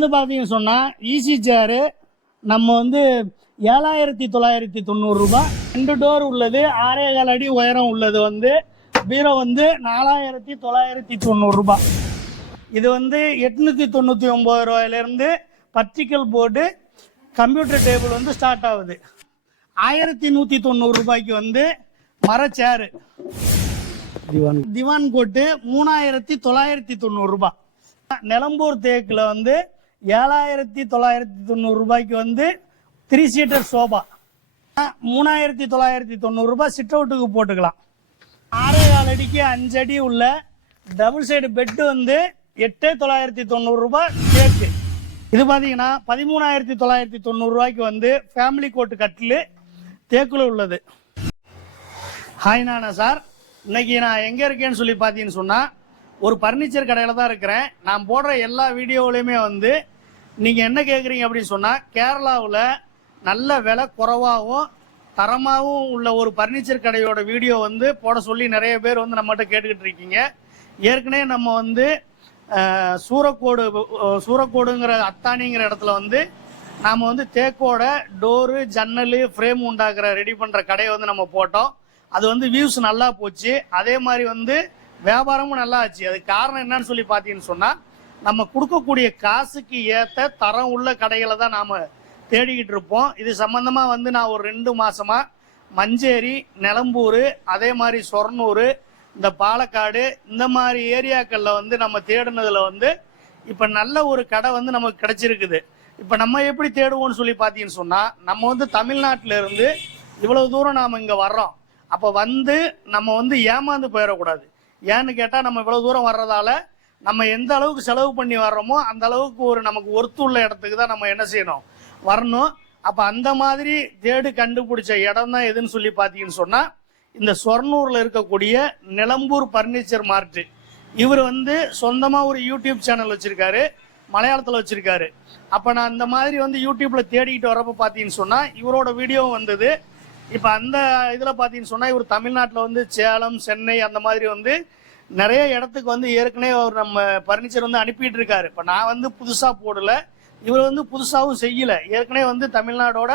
வந்து பார்த்தீங்கன்னு சொன்னால் ஈஸி சேரு நம்ம வந்து 7990 ரூபாய். 2 டோர் உள்ளது, 6.25 அடி உயரம் உள்ளது. வந்து பீரோ வந்து 4990 ரூபாய். இது வந்து 899 ரூபாயிலிருந்து பர்டிக்கல் போர்டு கம்ப்யூட்டர் டேபிள் வந்து ஸ்டார்ட் ஆகுது. 1190 ரூபாய்க்கு வந்து மர சேரு திவான் கோட்டு 3990 ரூபாய். நிலம்பூர் தேக்கில் வந்து 7990 ரூபாய்க்கு வந்து 3 சீட்டர் சோபா. 3990 ரூபாய் சிட் அவுட்டுக்கு போட்டுக்கலாம். 6.25 அடிக்கு 5 அடி உள்ள டபுள் சைடு பெட்டு வந்து 8990 ரூபாய் தேக்கு. இது பார்த்தீங்கன்னா 13,990 ரூபாய்க்கு வந்து ஃபேமிலி கோட்டு கட்டில் தேக்குல உள்ளது. ஹாய் நானா சார், இன்னைக்கு நான் எங்கே இருக்கேன்னு சொல்லி பார்த்தீங்கன்னு சொன்னால் ஒரு ஃபர்னிச்சர் கடையில் தான் இருக்கிறேன். நான் போடுற எல்லா வீடியோவிலையுமே வந்து நீங்கள் என்ன கேட்குறீங்க அப்படின்னு சொன்னால் கேரளாவில் நல்ல விலை குறைவாகவும் தரமாகவும் உள்ள ஒரு ஃபர்னிச்சர் கடையோட வீடியோ வந்து போட சொல்லி நிறைய பேர் வந்து நம்மகிட்ட கேட்டுக்கிட்டு இருக்கீங்க. ஏற்கனவே நம்ம வந்து சூரக்கோடுங்கிற அத்தானிங்கிற இடத்துல வந்து நாம் வந்து தேக்கோட டோரு ஜன்னல் ஃப்ரேம் உண்டாக்குற ரெடி பண்ணுற கடையை வந்து நம்ம போட்டோம். அது வந்து வியூஸ் நல்லா போச்சு, அதே மாதிரி வந்து வியாபாரமும் நல்லா ஆச்சு. அதுக்கு காரணம் என்னன்னு சொல்லி பார்த்தீங்கன்னு சொன்னால் நம்ம கொடுக்கக்கூடிய காசுக்கு ஏற்ற தரம் உள்ள கடைகளை தான் நாம் தேடிக்கிட்டு இருப்போம். இது சம்மந்தமாக வந்து நான் ஒரு 2 மாதமாக மஞ்சேரி, நிலம்பூர், அதே மாதிரி சொர்ணூர், இந்த பாலக்காடு, இந்த மாதிரி ஏரியாக்களில் வந்து நம்ம தேடினதில் வந்து இப்போ நல்ல ஒரு கடை வந்து நமக்கு கிடைச்சிருக்குது. இப்போ நம்ம எப்படி தேடுவோம்னு சொல்லி பார்த்தீங்கன்னு சொன்னால் நம்ம வந்து தமிழ்நாட்டில் இருந்து இவ்வளவு தூரம் நாம் இங்கே வர்றோம். அப்போ வந்து நம்ம வந்து ஏமாந்து போயிடக்கூடாது. ஏன்னு கேட்டால் நம்ம இவ்வளோ தூரம் வர்றதால நம்ம எந்த அளவுக்கு செலவு பண்ணி வர்றோமோ அந்த அளவுக்கு ஒரு நமக்கு ஒர்த்துள்ள இடத்துக்கு தான் நம்ம என்ன செய்யணும், வரணும். அப்போ அந்த மாதிரி தேடி கண்டுபிடிச்ச இடம் தான் எதுன்னு சொல்லி பார்த்தீங்கன்னு சொன்னால் இந்த சொர்ணூரில் இருக்கக்கூடிய நிலம்பூர் ஃபர்னிச்சர் மார்ட். இவர் வந்து சொந்தமாக ஒரு யூடியூப் சேனல் வச்சுருக்காரு, மலையாளத்தில் வச்சுருக்காரு. அப்போ நான் இந்த மாதிரி வந்து யூடியூப்பில் தேடிக்கிட்டு வரப்போ பார்த்தீங்கன்னு சொன்னால் இவரோட வீடியோவும் வந்தது. இப்போ அந்த இதில் பார்த்தீங்கன்னு சொன்னால் இவர் தமிழ்நாட்டில் வந்து சேலம், சென்னை அந்த மாதிரி வந்து நிறைய இடத்துக்கு வந்து ஏற்கனவே அவர் நம்ம ஃபர்னிச்சர் வந்து அனுப்பிட்டு இருக்காரு. இப்போ நான் வந்து புதுசாக போடலை, இவர் வந்து புதுசாகவும் செய்யலை, ஏற்கனவே வந்து தமிழ்நாடோட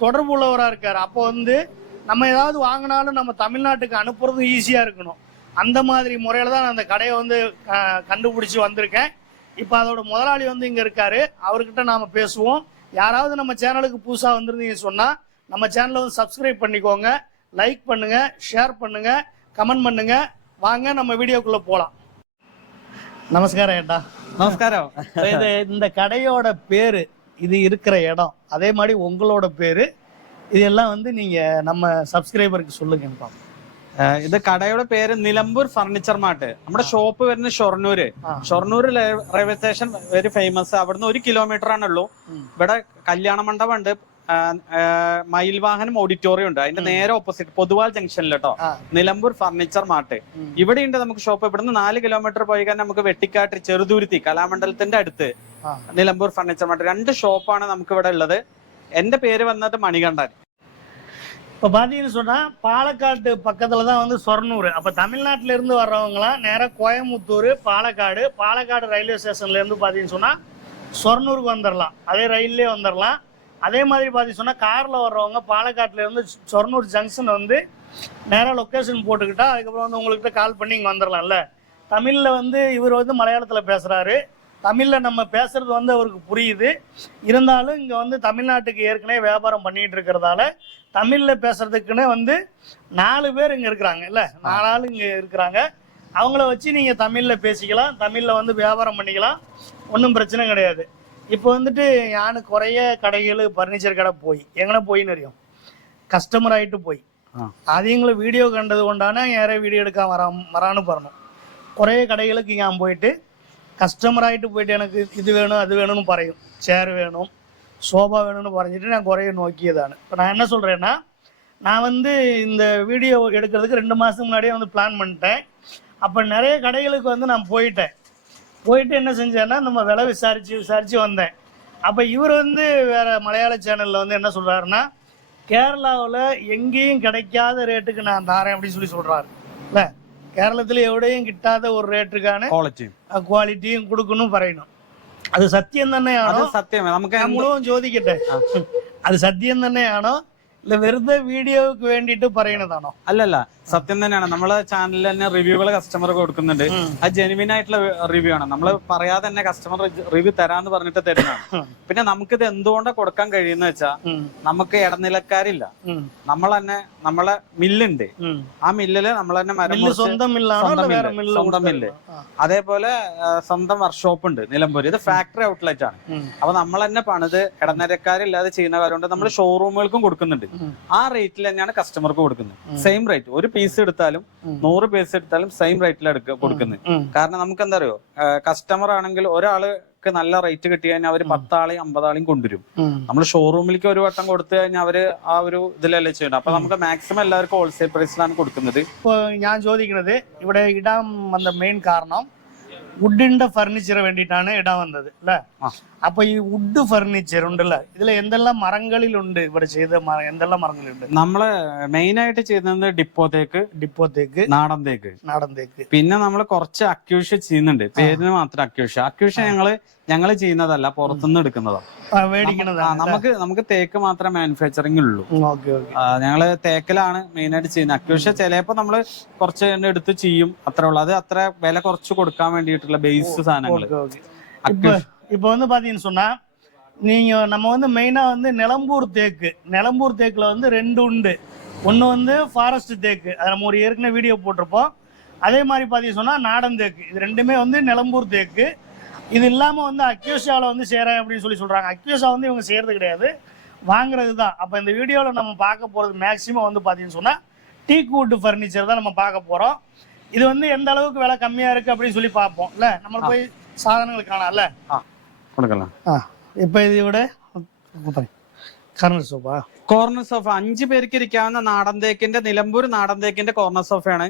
தொடர்பு உள்ளவராக இருக்கார். அப்போ வந்து நம்ம ஏதாவது வாங்கினாலும் நம்ம தமிழ்நாட்டுக்கு அனுப்புறதும் ஈஸியாக இருக்கணும். அந்த மாதிரி முறையில் தான் நான் அந்த கடையை வந்து கண்டுபிடிச்சி வந்திருக்கேன். இப்போ அதோட முதலாளி வந்து இங்கே இருக்காரு, அவர்கிட்ட நாம் பேசுவோம். யாராவது நம்ம சேனலுக்கு புதுசாக வந்துருந்தீங்கன்னு சொன்னால் நம்ம சேனலை வந்து சப்ஸ்கிரைப் பண்ணிக்கோங்க, லைக் பண்ணுங்க, ஷேர் பண்ணுங்க, கமெண்ட் பண்ணுங்க. வாங்க நம்ம வீடியோக்குள்ள போலாம். நமஸ்காரம் ஏட்டா. நமஸ்காரம். இந்த கடையோட பேரு, இது இருக்கிற இடம், அதே மாதிரி உங்களோட பேரு, இதெல்லாம் வந்து நீங்க நம்ம സബ്സ്ക്രൈബർക്ക് சொல்லுங்க. ഇത് കടയുടെ പേര് നിലമ്പൂർ ഫർണിച്ചർ മാർട്ട്. നമ്മുടെ ഷോപ്പ് വരുന്നത് Shoranur. Shoranur railway station very famous. അവിടുന്ന് 1 കിലോമീറ്റർ ആണുള്ളൂ. ഇവിടെ കല്യാണ മണ്ഡപം ഉണ്ട്, മയിൽവാഹനം ഓഡിറ്റോറിയം ഉണ്ട്. അതിന്റെ നേരെ ഓപ്പോസിറ്റ് പൊതുവാൾ ജംഗ്ഷനിൽ കേട്ടോ നിലമ്പൂർ ഫർണിച്ചർ മാർട്ട്. ഇവിടെ ഉണ്ട് നമുക്ക് ഷോപ്പ്. ഇവിടുന്ന് 4 കിലോമീറ്റർ പോയി കഴിഞ്ഞാൽ നമുക്ക് വെട്ടിക്കാട്ട് ചെറുതുരുത്തി കലാമണ്ഡലത്തിന്റെ അടുത്ത് നിലമ്പൂർ ഫർണിച്ചർ മാർട്ട്. 2 ഷോപ്പാണ് നമുക്ക് ഇവിടെ ഉള്ളത്. എന്റെ പേര് വന്നിട്ട് മണികണ്ഠൻ. இப்போ பார்த்தீங்கன்னு சொன்னால் பாலக்காட்டு பக்கத்தில் தான் வந்து சொர்ணூர். அப்போ தமிழ்நாட்டிலேருந்து வர்றவங்களாம் நேராக கோயம்புத்தூர், பாலக்காடு ரயில்வே ஸ்டேஷன்லேருந்து பார்த்தீங்கன்னு சொன்னால் சொர்ணூருக்கு வந்துடலாம், அதே ரயிலே வந்துடலாம். அதே மாதிரி பார்த்தீங்கன்னு சொன்னால் காரில் வர்றவங்க பாலக்காட்டிலேருந்து சொர்ணூர் ஜங்ஷன் வந்து நேராக லொக்கேஷன் போட்டுக்கிட்டா அதுக்கப்புறம் வந்து உங்கள்கிட்ட கால் பண்ணி இங்கே வந்துடலாம்ல. தமிழில் வந்து இவர் வந்து மலையாளத்தில் பேசுகிறாரு, தமிழில் நம்ம பேசுகிறது வந்து அவருக்கு புரியுது. இருந்தாலும் இங்கே வந்து தமிழ்நாட்டுக்கு ஏற்கனவே வியாபாரம் பண்ணிகிட்டு இருக்கிறதால தமிழில் பேசுகிறதுக்குன்னு வந்து 4 பேர் இங்கே இருக்கிறாங்க, இல்லை 4 ஆள் இங்கே இருக்கிறாங்க. அவங்கள வச்சு நீங்கள் தமிழில் பேசிக்கலாம், தமிழில் வந்து வியாபாரம் பண்ணிக்கலாம், ஒன்றும் பிரச்சனை கிடையாது. இப்போ வந்துட்டு ഞാൻ കുറേ കടകൾ ഫർണിച്ചർ കട പോയി എങ്ങനെ പോയിന്ന് അറിയാം, കസ്റ്റമർ ആയിട്ട് പോയി. ആദ്യം നിങ്ങൾ വീഡിയോ കണ്ടത് കൊണ്ടാണ് ഏറെ വീഡിയോ എടുക്കാൻ വരാന്ന് പറഞ്ഞു. കുറേ കടകൾക്ക് ഞാൻ പോയിട്ട് കസ്റ്റമറായിട്ട് പോയിട്ട് എനിക്ക് ഇത് വേണം അത് വേണമെന്ന് പറയും, ചെയർ വേണം, சோபா வேணும்னு പറഞ്ഞിട്ട് நான் குறைய நோக்கியதாണ്. இப்போ நான் என்ன சொல்கிறேன்னா, நான் வந்து இந்த வீடியோ எடுக்கிறதுக்கு 2 மாதத்துக்கு முன்னாடியே வந்து பிளான் பண்ணிட்டேன். அப்போ நிறைய கடைகளுக்கு வந்து நான் போயிட்டு என்ன செஞ்சேன்னா நம்ம விலை விசாரித்து வந்தேன். அப்போ இவர் வந்து வேறு மலையாள சேனலில் வந்து என்ன சொல்கிறாருன்னா, கேரளாவில் எங்கேயும் கிடைக்காத ரேட்டுக்கு நான் தாரேன் அப்படின்னு சொல்கிறாரு. இல்லை, കേരളത്തിൽ എവിടെയും കിട്ടാത്ത ഒരു റേറ്റുക്കാണ് ക്വാളിറ്റിയും കൊടുക്കണം പറയണം. അത് സത്യം തന്നെയാണോ? അത് സത്യമേ. നമുക്ക് മുഴുവൻ ചോദിക്കട്ടെ, അത് സത്യം തന്നെയാണോ ഇല്ല വെറുതെ വീഡിയോക്ക് വേണ്ടിട്ട് പറയണതാണോ? അല്ലല്ല, സത്യം തന്നെയാണ്. നമ്മളെ ചാനലിൽ തന്നെ റിവ്യൂകൾ കസ്റ്റമർ കൊടുക്കുന്നുണ്ട്. അത് ജെനുവിൻ ആയിട്ടുള്ള റിവ്യൂ ആണ്. നമ്മൾ പറയാതെ തന്നെ കസ്റ്റമർ റിവ്യൂ തരാന്ന് പറഞ്ഞിട്ട് തരുന്നതാണ്. പിന്നെ നമുക്കിത് എന്തുകൊണ്ടാണ് കൊടുക്കാൻ കഴിയുന്ന വെച്ചാൽ നമുക്ക് ഇടനിലക്കാരില്ല. നമ്മൾ തന്നെ നമ്മളെ മില്ലുണ്ട്, ആ മില്ലില് നമ്മൾ തന്നെ സ്വന്തം മില്ല്, അതേപോലെ സ്വന്തം വർക്ക്ഷോപ്പ് ഉണ്ട് നിലമ്പൂര്. ഇത് ഫാക്ടറി ഔട്ട്ലെറ്റ് ആണ്. അപ്പൊ നമ്മൾ തന്നെ പണിത് ഇടനിലക്കാരില്ലാതെ ചെയ്യുന്ന കാര്യം കൊണ്ട് നമ്മൾ ഷോറൂമുകൾക്കും കൊടുക്കുന്നുണ്ട്. ആ റേറ്റിൽ തന്നെയാണ് കസ്റ്റമർക്ക് കൊടുക്കുന്നത്. സെയിം റേറ്റ്, ഒരു പീസ് എടുത്താലും 100 പീസ് എടുത്താലും സെയിം റേറ്റിലാണ് കൊടുക്കുന്നത്. കാരണം നമുക്ക് എന്താ അറിയോ, കസ്റ്റമർ ആണെങ്കിൽ ഒരാൾക്ക് നല്ല റേറ്റ് കിട്ടി കഴിഞ്ഞാൽ അവര് 10 ആളെയും 50 ആളെയും കൊണ്ടുവരും. നമ്മൾ ഷോറൂമിലേക്ക് ഒരു വട്ടം കൊടുത്തു കഴിഞ്ഞാൽ അവര് ആ ഒരു ഇതിലല്ലേ ചെയ്യുന്നത്. അപ്പൊ നമുക്ക് മാക്സിമം എല്ലാവർക്കും ഹോൾസെയിൽ പ്രൈസിലാണ് കൊടുക്കുന്നത്. ഇപ്പൊ ഞാൻ ചോദിക്കുന്നത്, ഇവിടെ ഇടാൻ വന്ന മെയിൻ കാരണം വുഡിന്റെ ഫർണിച്ചർ വേണ്ടിയിട്ടാണ് ഇടാൻ വന്നത് അല്ലെ? അപ്പൊ ഈ വുഡ് ഫർണിച്ചർ ഉണ്ടല്ലോ, ഇതിൽ എന്തെല്ലാം മരങ്ങളിലുണ്ട്? ഇവിടെ ചെയ്ത എന്തെല്ലാം മരങ്ങളുണ്ട്? നമ്മള് മെയിൻ ആയിട്ട് ചെയ്യുന്നത് ഡിപ്പോ തേക്ക്, നാടൻ തേക്ക്. പിന്നെ നമ്മൾ കുറച്ച് അക്യൂഷ്യ ചെയ്യുന്നുണ്ട്, പേരിന് മാത്രം അക്യൂഷ്യ ഞങ്ങള് ചെയ്യുന്നതല്ല, പുറത്തുനിന്ന് എടുക്കുന്നതാണ്. നമുക്ക് തേക്ക് മാത്രമേ മാനുഫാക്ചറിംഗ് ഉള്ളൂ. ഞങ്ങള് തേക്കിലാണ് മെയിൻ ആയിട്ട് ചെയ്യുന്നത്. അക്യൂഷ്യ ചിലപ്പോ നമ്മള് കുറച്ച് എടുത്ത് ചെയ്യും, അത്രേ ഉള്ളൂ. അത് അത്ര വില കുറച്ച് കൊടുക്കാൻ വേണ്ടിയിട്ടുള്ള ബേസ് സാധനങ്ങൾ. இப்போ வந்து பாத்தீங்கன்னு சொன்னா நீங்க நம்ம வந்து மெயினா வந்து நிலம்பூர் தேக்குல வந்து 2 உண்டு. ஒன்று வந்து ஃபாரஸ்ட் தேக்கு, அதை நம்ம ஒரு ஏற்கனவே வீடியோ போட்டிருப்போம். அதே மாதிரி பார்த்தீங்கன்னு சொன்னால் நாடன் தேக்கு, இது ரெண்டுமே வந்து நிலம்பூர் தேக்கு. இது இல்லாமல் வந்து அக்யூஷாவில் வந்து செய்கிறேன் அப்படின்னு சொல்கிறாங்க. அக்யூஷா வந்து இவங்க செய்கிறது கிடையாது, வாங்குறது தான். அப்போ இந்த வீடியோவில் நம்ம பார்க்க போகிறது மேக்ஸிமம் வந்து பார்த்தீங்கன்னு சொன்னால் டீக் வுட் ஃபர்னிச்சர் தான் நம்ம பார்க்க போகிறோம். இது வந்து எந்த அளவுக்கு விலை கம்மியாக இருக்குது அப்படின்னு சொல்லி பார்ப்போம். இல்லை நம்ம போய் சாதனங்கள் காணாம்ல, കൊടുക്കണം. ഇപ്പൊ ഇതിവിടെ കോർണർ സോഫ 5 പേർക്ക് ഇരിക്കാവുന്ന നാടൻ തേക്കിന്റെ, നിലമ്പൂർ നാടൻ തേക്കിന്റെ കോർണർ സോഫയാണ്.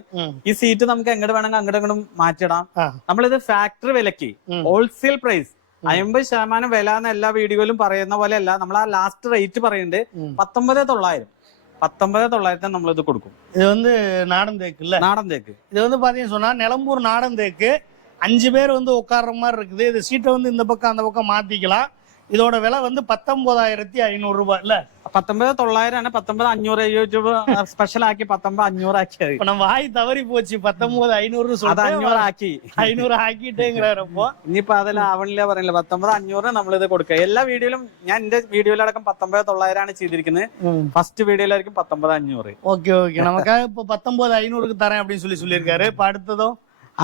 ഈ സീറ്റ് നമുക്ക് എങ്ങോട്ട് വേണമെങ്കിൽ അങ്ങോട്ടും മാറ്റിടാം. നമ്മളിത് ഫാക്ടറി വിലക്ക് ഹോൾസെയിൽ പ്രൈസ് 50% വില എന്ന് എല്ലാ വീഡിയോയിലും പറയുന്ന പോലെ അല്ല. നമ്മൾ ആ ലാസ്റ്റ് റേറ്റ് പറയുന്നുണ്ട് 19,900 നമ്മളിത് കൊടുക്കും. ഇത് வந்து நாடன் தேக்கு இல்ல, நாடன் தேக்கு. இது வந்து பாத்தீங்கன்னு சொன்னா நிலம்பூர் நாடன் தேக்கு 5 பேர் வந்து உட்கார்ற மாதிரி இருக்குது. இது சீட்டை வந்து இந்த பக்கம் அந்த பக்கம் மாத்திக்கலாம். இதோட விலை வந்து 19,500 ரூபாய் இல்ல, 19,900 ആണ്. 19,500 യൂട്യൂബ് സ്പെഷ്യൽ ആക്കി 19,500 ആക്കിയത്. ഇപ്പൊ நம்ம வாய் தவறி போச்சு, 19,500 சொல்லிட்டு 500 ആക്കി, 500 ആക്കിട്ടേങ്ങறപ്പോ ഇനിയിപ്പോ അതിൽ ആവണില്ല പറയില്ല. 19,500 നമ്മളിത് കൊടുക്കുക. എല്ലാ വീഡിയോയിലും ഞാൻ എന്റെ വീഡിയോയിലടക്കം 19,900 ആണ് ചെയ്തിരിക്കുന്നത്. ഫസ്റ്റ് വീഡിയോയിലായിരിക്കും 19,500. ഓക്കെ ഓക്കെ, നമുക്ക് ഇപ്പൊ 19,500 തരാം அப்படின்னு சொல்லியிருக்காரு. ഇപ്പൊ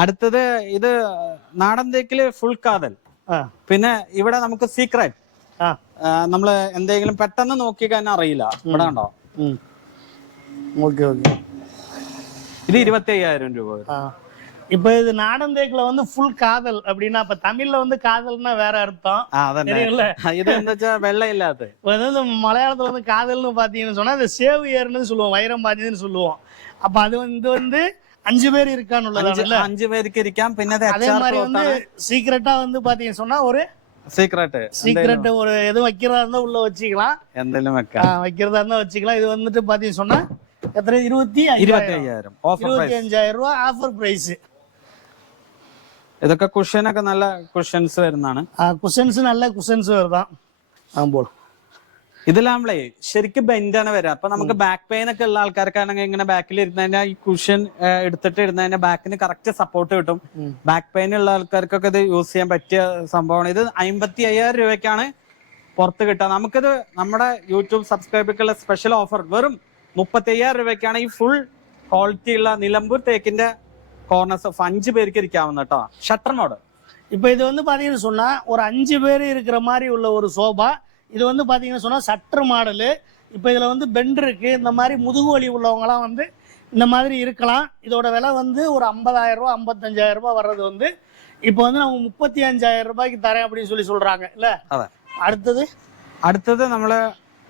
അടുത്തത് ഇത് നാടൻ തേക്കില് ഫുൾ കാതൽ. പിന്നെ ഇവിടെ നമുക്ക് സീക്രട്ട്, നമ്മള് എന്തെങ്കിലും പെട്ടെന്ന് നോക്കി കഴിഞ്ഞാൽ അറിയില്ല. ഇവിടെ ഉണ്ടോ? ഇത് 25,000 രൂപ. இப்ப இது நாடன் தேக்குல வந்து ஃபுல் காதல் அப்படின்னா, இப்ப தமிழ்ல வந்து காதல்னா வேற அர்த்தம். இது എന്താ വെച്ചാ വെള്ളയില്ലാത്ത. மலையாளத்துல வந்து காதல்னு பாத்தீங்கன்னு சொன்னா இந்த சேவு ஏறுனது சொல்லுவோம், வைரம் பாஞ்சதுன்னு சொல்லுவோம். அப்ப அது வந்து 5 பேர் இருக்கான்னு 5 പേർക്ക് ഇരിക്കാം. പിന്നെ அதே மாதிரி வந்து சீக்ரெட்டா வந்து பாத்தீங்கன்னு சொன்னா ஒரு சீக்ரெட் ஒரு எதுவும் வைக்கிறதா இருந்தா உள்ள வச்சுக்கலாம், എന്തെങ്കിലും வைக்கிறதா இருந்தா வச்சுக்கலாம். இது வந்துட்டு பாத்தீங்கன்னு சொன்னா எத்தனை 25,000 25,000 രൂപ ഓഫർ പ്രൈസ്. ഇതൊക്കെ കുഷനൊക്കെ നല്ല കുഷൻസ് വരുന്നതാണ്. കുഷൻസ് നല്ല കുഷൻസ് വരുന്നതാണ്. ഇതിലാകുമ്പളേ ശരിക്കും ബെൻഡാണ് വരിക. അപ്പൊ നമുക്ക് ബാക്ക് പെയിൻ ഒക്കെ ഉള്ള ആൾക്കാർക്കാണെങ്കിൽ ഇങ്ങനെ ബാക്കിൽ ഇരുന്നതിന്റെ ഈ കുഷൻ എടുത്തിട്ട് ഇരുന്നതിന്റെ ബാക്കിന് കറക്റ്റ് സപ്പോർട്ട് കിട്ടും. ബാക്ക് പെയിൻ ഉള്ള ആൾക്കാർക്കൊക്കെ ഇത് യൂസ് ചെയ്യാൻ പറ്റിയ സംഭവമാണ്. ഇത് 55,000 രൂപയ്ക്കാണ് പുറത്ത് കിട്ടുക. നമുക്കിത് നമ്മുടെ യൂട്യൂബ് സബ്സ്ക്രൈബർക്കുള്ള സ്പെഷ്യൽ ഓഫർ വെറും 35,000 രൂപയ്ക്കാണ് ഈ ഫുൾ ക്വാളിറ്റി ഉള്ള നിലമ്പൂർ തേക്കിന്റെ കോർണർ സോഫ 5 പേർക്ക് ഇരിക്കാവുന്ന കേട്ടോ. Shutter model. இப்ப இது வந்து பாத்தீங்கன்னு சொன்னா ஒரு 5 பேர் இருக்கிற மாதிரி உள்ள ஒரு சோபா. இது வந்து பாத்தீங்கன்னு சொன்னா சட்டர் மாடலு. இப்ப இதுல வந்து பெண்ட் இருக்கு. இந்த மாதிரி முதுகு வலி உள்ளவங்கலாம் வந்து இந்த மாதிரி இருக்கலாம். இதோட விலை வந்து ஒரு 50,000 ரூபாய் 55,000 ரூபாய் வர்றது வந்து இப்ப வந்து நம்ம 35,000 ரூபாய்க்கு தரேன் அப்படின்னு சொல்றாங்க இல்ல. അടുത്തത് നമ്മള്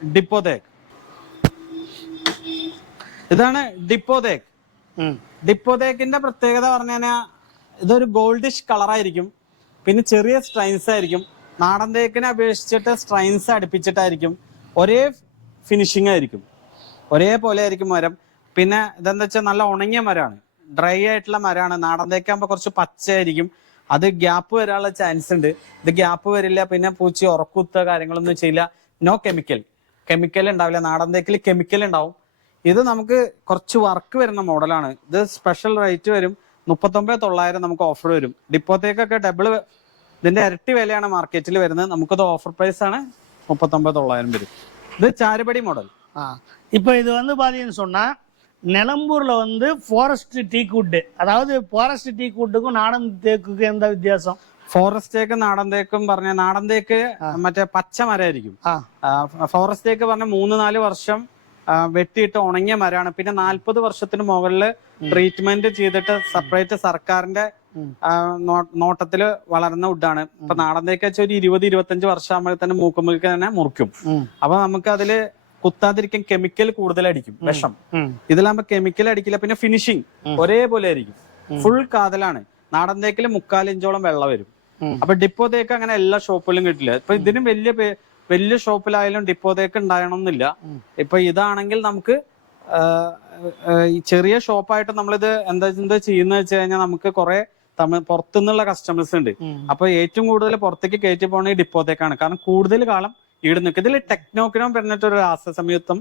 ഡിപ്പോ തേക്ക്. ഇതാണ് ഡിപ്പോ തേക്ക്. ഡിപ്പോ തേക്കിന്റെ പ്രത്യേകത പറഞ്ഞു കഴിഞ്ഞാൽ ഇതൊരു ഗോൾഡിഷ് കളറായിരിക്കും. പിന്നെ ചെറിയ സ്ട്രൈൻസ് ആയിരിക്കും. നാടൻ തേക്കിനെ അപേക്ഷിച്ചിട്ട് സ്ട്രൈൻസ് അടുപ്പിച്ചിട്ടായിരിക്കും. ഒരേ ഫിനിഷിംഗ് ആയിരിക്കും, ഒരേപോലെ ആയിരിക്കും മരം. പിന്നെ ഇതെന്താ വെച്ചാൽ നല്ല ഉണങ്ങിയ മരമാണ്, ഡ്രൈ ആയിട്ടുള്ള മരമാണ്. നാടൻ തേക്കാകുമ്പോൾ കുറച്ച് പച്ചയായിരിക്കും. അത് ഗ്യാപ്പ് വരാനുള്ള ചാൻസ് ഉണ്ട്. ഇത് ഗ്യാപ്പ് വരില്ല, പിന്നെ പൂച്ചി ഉറക്കുത്ത കാര്യങ്ങളൊന്നും ചെയ്യില്ല. നോ കെമിക്കൽ ഉണ്ടാവില്ല. നാടൻ തേക്കിൽ കെമിക്കൽ ഉണ്ടാവും. ഇത് നമുക്ക് കുറച്ച് വർക്ക് വരുന്ന മോഡലാണ്. ഇത് സ്പെഷ്യൽ റേറ്റ് വരും 39,900 നമുക്ക് ഓഫർ വരും. ഡിപ്പോ തേക്കൊക്കെ ഡബിൾ ഇതിന്റെ ഇരട്ടി വിലയാണ് മാർക്കറ്റിൽ വരുന്നത്. നമുക്കത് ഓഫർ പ്രൈസ് ആണ് 39,900 വരും. ഇത് ചാരുപടി മോഡൽ. இப்போ இது வந்து பாத்தீங்கன்னு சொன்னா நிலம்பூர்ல வந்து ஃபாரஸ்ட் டீக் வுட், அதாவது ஃபாரஸ்ட் டீக் வுட்டுக்கும் நாடன் தேக்குக்கும் എന്താ വ്യത്യാസം? ഫോറസ്റ്റ് തേക്ക് നാടൻ തേക്കും പറഞ്ഞ നാടൻ തേക്ക് മറ്റേ പച്ച മരമായിരിക്കും. ഫോറസ്റ്റ് തേക്ക് പറഞ്ഞ 3-4 വർഷം വെട്ടിയിട്ട് ഉണങ്ങിയ മരമാണ്. പിന്നെ 40 വർഷത്തിന് മുകളില് ട്രീറ്റ്മെന്റ് ചെയ്തിട്ട് സെപ്പറേറ്റ് സർക്കാരിന്റെ നോട്ടത്തില് വളർന്ന വുഡാണ്. ഇപ്പൊ നാടൻ തേക്ക് വെച്ചാൽ ഒരു 20-25 വർഷം ആകുമ്പോൾ തന്നെ മൂക്കുമ്പോഴേക്ക് തന്നെ മുറിക്കും. അപ്പൊ നമുക്ക് അതില് കുത്താതിരിക്കാൻ കെമിക്കൽ കൂടുതൽ അടിക്കും, വിഷം. ഇതിലാകുമ്പോ കെമിക്കൽ അടിക്കില്ല. പിന്നെ ഫിനിഷിങ് ഒരേപോലെ ആയിരിക്കും. ഫുൾ കാതലാണ്. നാടൻ തേക്കിൽ 3/4 ഇഞ്ചോളം വെള്ളം വരും. അപ്പൊ ഡിപ്പോ തേക്ക് അങ്ങനെ എല്ലാ ഷോപ്പിലും കിട്ടില്ല. ഇപ്പൊ ഇതിനും വലിയ ഷോപ്പിലായാലും ഡിപ്പോ തേക്ക് ഉണ്ടാകണമെന്നില്ല. ഇപ്പൊ ഇതാണെങ്കിൽ നമുക്ക് ചെറിയ ഷോപ്പായിട്ട് നമ്മളിത് എന്താ ചെയ്യുന്ന വെച്ച് കഴിഞ്ഞാൽ നമുക്ക് കുറെ പുറത്തുനിന്നുള്ള കസ്റ്റമേഴ്സ് ഉണ്ട്. അപ്പൊ ഏറ്റവും കൂടുതൽ പുറത്തേക്ക് കയറ്റി പോകണ ഈ ഡിപ്പോ തേക്കാണ്. കാരണം കൂടുതൽ കാലം ഈട് നിൽക്കും. ഇതിൽ ടെക്നോക്കിനോം പറഞ്ഞിട്ടൊരു രാസസംയുക്തം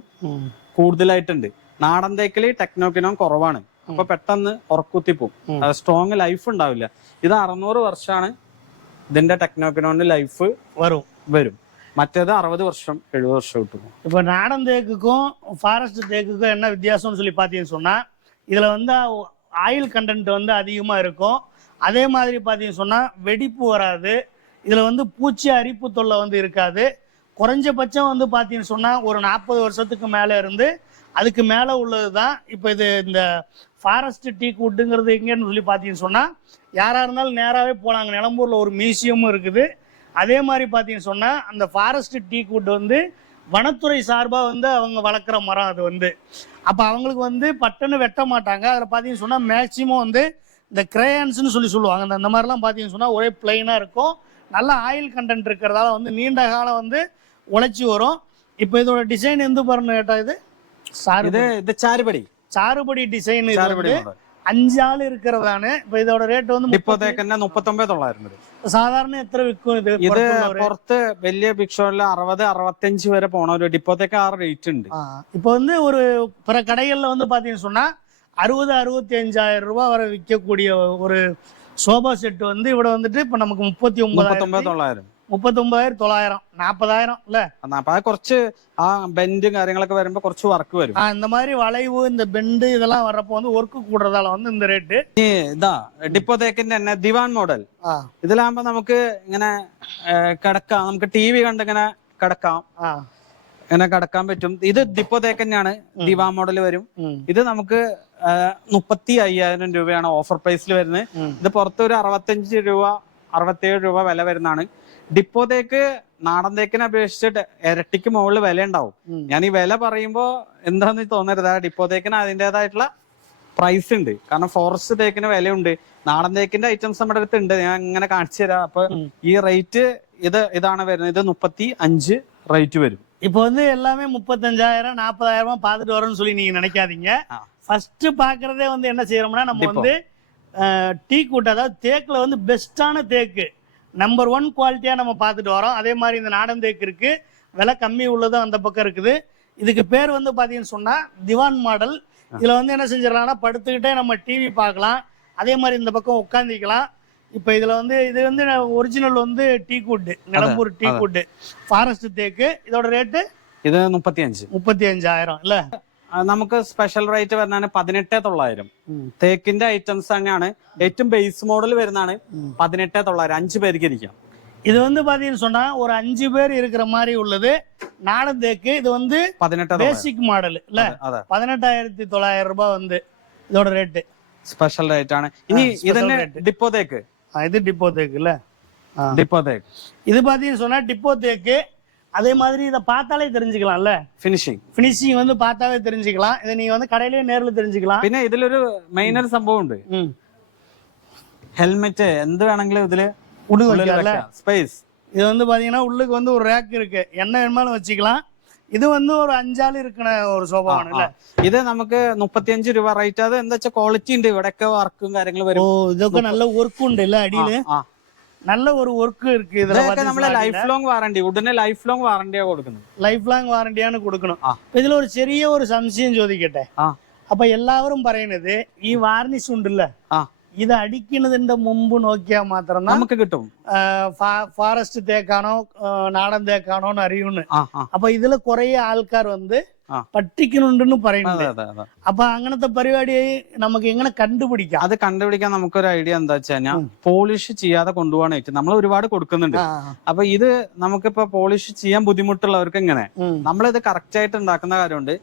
കൂടുതലായിട്ടുണ്ട്. നാടൻ തേക്കില് ടെക്നോക്കിനോം കുറവാണ്. അപ്പൊ പെട്ടെന്ന് ഉറക്കുത്തിപ്പോവും, സ്ട്രോങ് ലൈഫ് ഉണ്ടാവില്ല. ഇത് 600 വർഷമാണ് ഇതിന്റെ ടെക്നോക്കിനോന്റെ ലൈഫ് വരും. மற்றது 60 வருஷம் 70 வருஷம் விட்டுரும். இப்போ நாடன் தேக்குக்கும் ஃபாரஸ்ட் தேக்குக்கும் என்ன வித்தியாசம்னு சொல்லி பார்த்தீங்கன்னு சொன்னால் இதில் வந்து ஆயில் கண்டென்ட் வந்து அதிகமாக இருக்கும். அதே மாதிரி பார்த்தீங்கன்னு சொன்னால் வெடிப்பு வராது. இதில் வந்து பூச்சி அரிப்பு தொல்லை வந்து இருக்காது. குறைஞ்சபட்சம் வந்து பார்த்தீங்கன்னு சொன்னால் ஒரு 40 வருஷத்துக்கு மேலே இருந்து அதுக்கு மேலே உள்ளது தான். இப்போ இது இந்த ஃபாரஸ்ட் டீக் வுட்டுங்கிறது எங்கேன்னு சொல்லி பார்த்தீங்கன்னு சொன்னால் யாராக இருந்தாலும் நேராகவே போனாங்க. நிலம்பூரில் ஒரு மியூசியமும் இருக்குது. அதே மாதிரி பார்த்தீங்கன்னு சொன்னால் அந்த ஃபாரஸ்ட் டீக் வுட் வந்து வனத்துறை சார்பாக வந்து அவங்க வளர்க்குற மரம். அது வந்து அப்போ அவங்களுக்கு வந்து பட்டுன்னு வெட்ட மாட்டாங்க. அதில் பார்த்தீங்கன்னு சொன்னால் மேக்சிமம் வந்து இந்த கிரேயான்ஸ்னு சொல்லுவாங்க. அந்த மாதிரிலாம் பார்த்தீங்கன்னு சொன்னால் ஒரே பிளைனாக இருக்கும். நல்ல ஆயில் கண்டென்ட் இருக்கிறதால வந்து நீண்ட காலம் வந்து உழைச்சி வரும். இப்போ இதோட டிசைன் எந்த பாருன்னு கேட்டால் இது சாறுபடி டிசைன். இது வந்து 5 ஆள் இருக்கிறதானு. இப்போ இதோட ரேட் வந்து 39,900. സാധാരണ എത്ര വിൽക്കും ഇത്? ഇത് പുറത്ത് വലിയ ബിഗ് ഷോറിൽ 60-65 വരെ പോണ ഒരു ഡിപ്പോത്തേക്ക് ആ റേറ്റ് ഉണ്ട്. இப்போ வந்து ஒரு பிற கடைகளில் வந்து பார்த்தீங்கன்னு சொன்னால் 60-65,000 ரூபாய் வரை விற்கக்கூடிய ஒரு சோபா செட் வந்து ഇവിടെ வந்துட்டு இப்போ நமக்கு 39,900 40,000 இல்ல. അപ്പൊ കുറച്ച് ആ ബെൻഡും കാര്യങ്ങളൊക്കെ വരുമ്പോ കുറച്ച് വർക്ക് വരും. இந்த மாதிரி വளைവ് இந்த பெண்டு இதெல்லாம் வர்றப்போ வந்து ஒர்க்கு கூடுறதால வந்து இந்த ரேட்டு. ഇതാ ഡിപ്പോ തേക്കിന്റെ തന്നെ ദിവാൻ മോഡൽ. ഇതിലാകുമ്പോ നമുക്ക് ഇങ്ങനെ കിടക്കാം, നമുക്ക് TV കണ്ട് ഇങ്ങനെ കിടക്കാം, ഇങ്ങനെ കിടക്കാൻ പറ്റും. ഇത് ഡിപ്പോ തേക്ക് തന്നെയാണ്, ദിവാൻ മോഡൽ വരും. ഇത് നമുക്ക് 35,000 രൂപയാണ് ഓഫർ പ്രൈസിൽ വരുന്നത്. ഇത് പുറത്ത് ഒരു 65 രൂപ 67 രൂപ വില വരുന്നതാണ്. ഡിപ്പോ തേക്ക് നാടൻ തേക്കിനെ അപേക്ഷിച്ചിട്ട് ഇരട്ടിക്ക് മുകളിൽ വില ഉണ്ടാവും. ഞാൻ ഈ വില പറയുമ്പോ എന്താന്ന് തോന്നരുത്. ഡിപ്പോ തേക്കിന് അതിൻ്റെതായിട്ടുള്ള പ്രൈസ് ഉണ്ട്. കാരണം ഫോറസ്റ്റ് തേക്കിന് വിലയുണ്ട്. നാടൻ തേക്കിന്റെ ഐറ്റംസ് നമ്മുടെ അടുത്ത് ഉണ്ട്. ഞാൻ ഇങ്ങനെ കാണിച്ചു തരാം. അപ്പൊ ഈ റേറ്റ് ഇതാണ് വരുന്നത്. ഇത് 35 റേറ്റ് വരും. இப்போ வந்து எல்லாமே 35,000 40,000 பார்த்துட்டு வரோம்னு சொல்லி நீங்க நினைக்காதீங்க. ஃபர்ஸ்ட் பாக்குறதே வந்து என்ன செய்யறோம்னா நம்ம வந்து டீக் வுட், அதாவது தேக்குல வந்து பெஸ்டான தேக்கு நம்பர் 1 குவாலிட்டியா நம்ம பார்த்துட்டு வரோம். அதே மாதிரி இந்த நாடன் தேக்கு இருக்கு, விலை கம்மி உள்ளதும் அந்த பக்கம் இருக்குது. இதுக்கு பேர் வந்து பாத்தீங்கன்னு சொன்னா திவான் மாடல். இதுல வந்து என்ன செஞ்சிடலாம்னா படுத்துக்கிட்டே நம்ம டிவி பார்க்கலாம், அதே மாதிரி இந்த பக்கம் உட்காந்துக்கலாம். இப்போ இதுல வந்து இது வந்து ஒரிஜினல் வந்து டீக் வுட், நிலம்பூர் டீக் வுட் ஃபாரஸ்ட் தேக்கு. இதோட ரேட்டு ഇത് 35,000 இல்ல. നമുക്ക് സ്പെഷ്യൽ റേറ്റ് വരുന്നതാണ് 18,900. തേക്കിന്റെ ഐറ്റംസ് തന്നെയാണ്. ഏറ്റവും ബേസ് മോഡൽ വരുന്നതാണ് 18,900. 5 പേർക്ക് ഇരിക്കാം. இது வந்து பாத்தீங்கன்னு சொன்னா ஒரு 5 பேர் இருக்கிற மாதிரி உள்ளது நாடன் தேக்கு. இது வந்து 18,900 பேசிக் மாடல் இல்ல. 18,900 ரூபாய் வந்து இதோட ரேட்டு. സ്പെഷ്യൽ റേറ്റ് ആണ്. ഇനി ഇതന്നെ ഡിപ്പോ തേക്ക്. இது டிப்போ தேக்கு இல்ல. ഡിപ്പോ തേക്ക് இது பாத்தீங்கன்னு சொன்னா டிப்போ தேக்கு. அதே மாதிரி இதை பார்த்தாலே தெரிஞ்சுக்கலாம்ல. ഫിനിഷിംഗ് வந்து பார்த்தாவே தெரிஞ்சுக்கலாம். இதை நீங்க வந்து கடையிலேயே நேர்ல தெரிஞ்சுக்கலாம். പിന്നെ ഇതിലൊരു മെയിൻ ഒരു സംഭവം ഉണ്ട്. ഹെൽമെറ്റ് എന്ത് വേണമെങ്കിലും ഇതില് സ്പേസ്. இது வந்து பாத்தீங்கன்னா உள்ளுக்கு வந்து ஒரு ரேக் இருக்கு. என்ன வேணுமாலும் வச்சுக்கலாம். ഇത് വന്ന് ഒരു 5 ആള് ഇരിക്കണ ഒരു സോഫയാണ് അല്ലേ? ഇത് നമുക്ക് 35 രൂപ റേറ്റ്. അത് എന്താ വെച്ചാൽ ക്വാളിറ്റി ഉണ്ട്, ഇവിടെയൊക്കെ വർക്കും കാര്യങ്ങളും വരും. ഇതൊക്കെ നല്ല വർക്കും ഉണ്ട് അല്ലേ അടിയില്? நல்ல ஒரு ஒர்க் இருக்கு இதுல. നമ്മളെ ലൈഫ് ലോങ് വാറണ്ടി, ഉടനെ ലൈഫ് ലോങ് വാറണ്ടിയാ കൊടുക്കുന്നത്. ലൈഫ് ലോങ് വാറണ്ടിയാണ് കൊടുക്കണം. ഇതിൽ ഒരു ചെറിയ ഒരു സംശയം ചോദിക്കട്ടെ. അപ്പൊ എല്ലാവരും പറയുന്നത് ഈ വാർണിഷ് ഉണ്ടല്ലേ, ഇത് അടിക്കുന്നതിന്റെ മുമ്പ് നോക്കിയാൽ മാത്രം നമുക്ക് കിട്ടും ഫോറസ്റ്റ് തേക്കാണോ നാടൻ തേക്കാണോ എന്ന് അറിയുന്നു. അപ്പൊ ഇതില് കുറെ ആൾക്കാർ വന്ന് പറ്റിക്കുന്നുണ്ടെന്ന് പറയുന്നത്. അപ്പൊ അങ്ങനത്തെ പരിപാടി നമുക്ക് എങ്ങനെ കണ്ടുപിടിക്കാം? അത് കണ്ടുപിടിക്കാൻ നമുക്കൊരു ഐഡിയ എന്താ വെച്ച് കഴിഞ്ഞാൽ പോളിഷ് ചെയ്യാതെ കൊണ്ടുപോകാനായിട്ട് നമ്മൾ ഒരുപാട് കൊടുക്കുന്നുണ്ട്. അപ്പൊ ഇത് നമുക്കിപ്പോ പോളിഷ് ചെയ്യാൻ ബുദ്ധിമുട്ടുള്ളവർക്ക് ഇങ്ങനെ നമ്മളിത് കറക്റ്റ് ആയിട്ട് ഉണ്ടാക്കുന്ന കാര്യമുണ്ട്.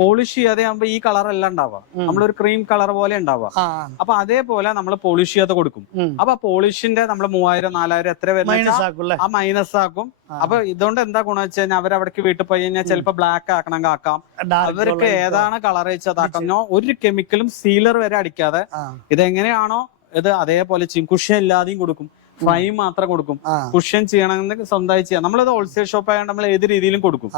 പോളിഷ് ചെയ്യാതെ ആകുമ്പോ ഈ കളർ എല്ലാം ഉണ്ടാവുക, നമ്മളൊരു ക്രീം കളർ പോലെ ഉണ്ടാവുക. അപ്പൊ അതേപോലെ നമ്മൾ പോളിഷ് ചെയ്യാതെ കൊടുക്കും. അപ്പൊ പോളിഷിന്റെ നമ്മൾ 3000 4000 എത്ര വരുന്ന ആ മൈനസ് ആക്കും. അപ്പൊ ഇതുകൊണ്ട് എന്താ ഗുണം വെച്ച് കഴിഞ്ഞാൽ അവരവിടേക്ക് വീട്ടിൽ പോയി കഴിഞ്ഞാൽ ചിലപ്പോ ബ്ലാക്ക് ആക്കണം ആക്കാം, അവർക്ക് ഏതാണ് കളർ വെച്ചതാക്കുന്നോ ഒരു കെമിക്കലും സീലർ വരെ അടിക്കാതെ ഇതെങ്ങനെയാണോ ഇത് അതേപോലെ ചെയ്യും. കുഷ്യൻ ഇല്ലാതെയും കൊടുക്കും, ഫ്രൈം മാത്രം കൊടുക്കും. കുഷ്യൻ ചെയ്യണമെന്ന് സ്വന്തമായി ചെയ്യാം. നമ്മളിത് ഹോൾസെയിൽ ഷോപ്പ് ആയതുകൊണ്ട് നമ്മൾ ഏത് രീതിയിലും കൊടുക്കും.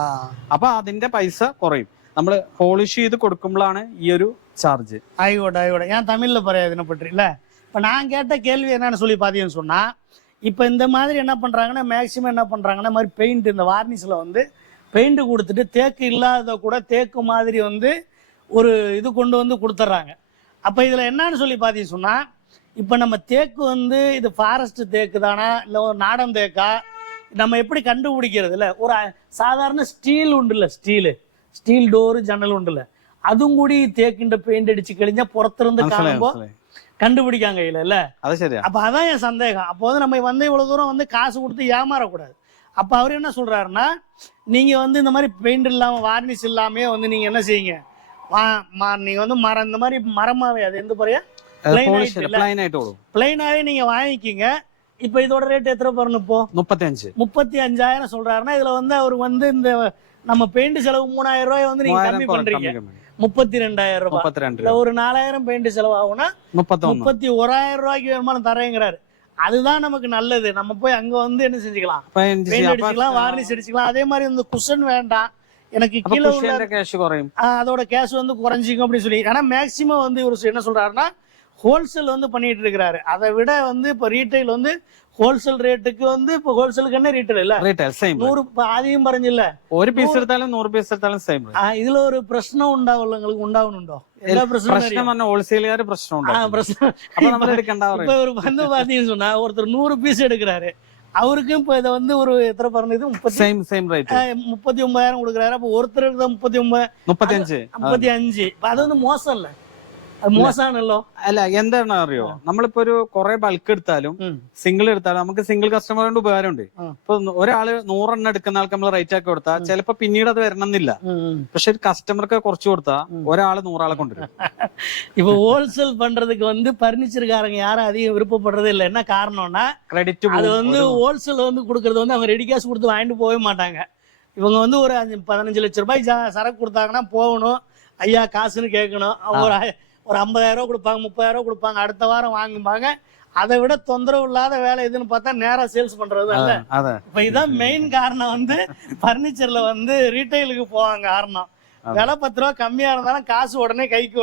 അപ്പൊ അതിന്റെ പൈസ കുറയും. നമ്മള് പോളിഷ് ചെയ്ത് കൊടുക്കുമ്പോഴാണ് ഈ ഒരു ചാർജ്. ആയിക്കോട്ടെ ആയിക്കോട്ടെ, ഞാൻ തമിഴിൽ പറയാം ഇതിനെ പറ്റി இல்ல. இப்ப நான் கேட்ட கேள்வி என்னன்னு சொல்லி பாத்தீங்கன்னு சொன்னா, இப்ப இந்த மாதிரி என்ன பண்றாங்கன்னா மேக்சிமம் என்ன பண்றாங்கன்னா மாதிரி பெயிண்ட் இந்த வார்னிஷ்ல வந்து பெயிண்ட் கொடுத்துட்டு தேக்கு இல்லாத கூட தேக்கு மாதிரி வந்து ஒரு இது கொண்டு வந்து கொடுத்துட்றாங்க. அப்ப இதுல என்னன்னு சொல்லி பாத்தீங்கன்னு சொன்னா, இப்ப நம்ம தேக்கு வந்து இது ஃபாரஸ்ட் தேக்கு தானா இல்ல ஒரு நாடன் தேக்கா நம்ம எப்படி கண்டுபிடிக்கிறது? இல்ல ஒரு சாதாரண ஸ்டீல் உண்டுல்ல, ஸ்டீல் டோரு ஜன்னல் உண்டுல்ல, അതും കൂടി തേക്കിന്റെ പെയിന്റ് അടിച്ച് കഴിഞ്ഞാൽ പുറത്തിരുന്ന് കാണുമ്പോ கண்டுபிடிக்காங்க இல்ல. அப்ப அதான் என் சந்தேகம். அப்போ வந்து நம்ம வந்து இவ்வளவு தூரம் வந்து காசு கொடுத்து ஏமாறக்கூடாது. அப்ப அவர் என்ன சொல்றாருன்னா, நீங்க வந்து இந்த மாதிரி பெயிண்ட் இல்லாம வார்னிஷ் இல்லாம வந்து நீங்க என்ன செய்யுங்க, நீங்க வந்து மரம் இந்த மாதிரி மரமாவே அது எந்த பறையா பிளைனாவே நீங்க வாங்கிக்கிங்க. இப்ப இதோட ரேட் எத்தனை பாருங்க? இப்போ 35,000 சொல்றாருன்னா இதுல வந்து அவர் வந்து இந்த நம்ம பெயிண்ட் செலவு 3000 ரூபாய் வந்து நீங்க கம்மி பண்றீங்க. 32,000 ரூபாய். ஒரு 4000 பெயிண்ட் செலவு ஆகும்னா 31,000 ரூபாய்க்கு வருமானம் தரேங்கிறாரு. அதுதான் நமக்கு நல்லது. நம்ம போய் அங்க வந்து என்ன செஞ்சுக்கலாம், பெயிண்ட் அடிச்சுக்கலாம், வார்னிஷ் அடிச்சுக்கலாம். அதே மாதிரி இந்த குஷன் வேண்டாம் எனக்கு, கீழே அதோட கேஷ் வந்து குறைஞ்சிக்கும் அப்படின்னு சொல்லி. ஆனா மேக்சிமம் வந்து இவர் என்ன சொல்றாருன்னா ஹோல்சேல் வந்து பண்ணிட்டு இருக்கிறாரு. அதை விட வந்து இப்ப ரீட்டைல் வந்து ഹോൾസെയിൽ റേറ്റുക്ക് வந்து ഇപ്പൊ ഹോൾസെയിലുக்கு തന്നെ റീറ്റെയിൽ ഇല്ല, റീറ്റെയിൽ സെയിം 100 ആദ്യം പറഞ്ഞില്ല. ഒരു പീസ് എടുത്താലും 100 പീസ് എടുത്താലും സെയിം. ഇതിൽ ഒരു പ്രശ്നം ഉണ്ടാവുമല്ലോ, നിങ്ങൾക്ക് ഉണ്ടാവുന്നുണ്ടോ? എല്ലാ പ്രശ്നം ഹോൾസെയിലുകാർ പ്രശ്നം ഇപ്പൊ ഒരു വന്ന് പാத்தீங்கன்னு சொன்னா ஒருத்தர் 100 பீஸ் எடுக்கிறாரு, அவருக்கும் இப்ப இதை வந்து ஒரு எத்தனை പറഞ്ഞത് 39,000 கொடுக்குறாரு. அப்ப ஒருத்தருக்கு 35. அது வந்து மோசம் இல்ல, മോശമാണല്ലോ. അല്ല എന്താണെന്ന് അറിയോ, നമ്മളിപ്പോ ഒരു കുറെ ബൾക്ക് എടുത്താലും സിംഗിൾ എടുത്താലും നമുക്ക് സിംഗിൾ കസ്റ്റമർ കൊണ്ട് ഉപകാരമുണ്ട്. ഇപ്പൊ ഒരാള് 100 എണ്ണം എടുക്കുന്ന ആൾക്ക് നമ്മൾ റേറ്റ് ആക്കി കൊടുത്താൽ ചിലപ്പോ പിന്നീട് അത് വരണമെന്നില്ല. പക്ഷെ ഒരു കസ്റ്റമർക്ക് കുറച്ച് കൊടുത്താൽ ഒരാള് 100 ആളെ കൊണ്ടുവരും. இப்ப ஹோல்சேல் பண்றதுக்கு வந்து பர்னிச்சர்காரங்க யாரும் அதிகம் விருப்பப்படுறது இல்லை. என்ன காரணம்னா கிரெடிட், அது வந்து ஹோல்சேல் வந்து கொடுக்கறது வந்து அவங்க ரெடி கேஷ் கொடுத்து வாங்கிட்டு போகவே மாட்டாங்க. இவங்க வந்து ஒரு 15 லட்சம் ரூபாய் சரக்கு கொடுத்தாங்கன்னா போகணும், ஐயா காசுன்னு கேட்கணும். ஒரு 50,000 ரூபா கொடுப்பாங்க, 30,000 ரூபா கொடுப்பாங்க, அடுத்த வாரம் வாங்குவாங்க. அதை விட தொந்தரவு இல்லாத வேலை எதுன்னு பார்த்தா நேரா சேல்ஸ் பண்றது அல்ல. இப்ப இதான் மெயின் காரணம். வந்து பர்னிச்சர்ல வந்து ரீட்டைலுக்கு போவாங்க காரணம். വില 10 രൂപ കമ്മിയാ இருந்தாலும் കാശ് ഉടനെ കൈക്ക്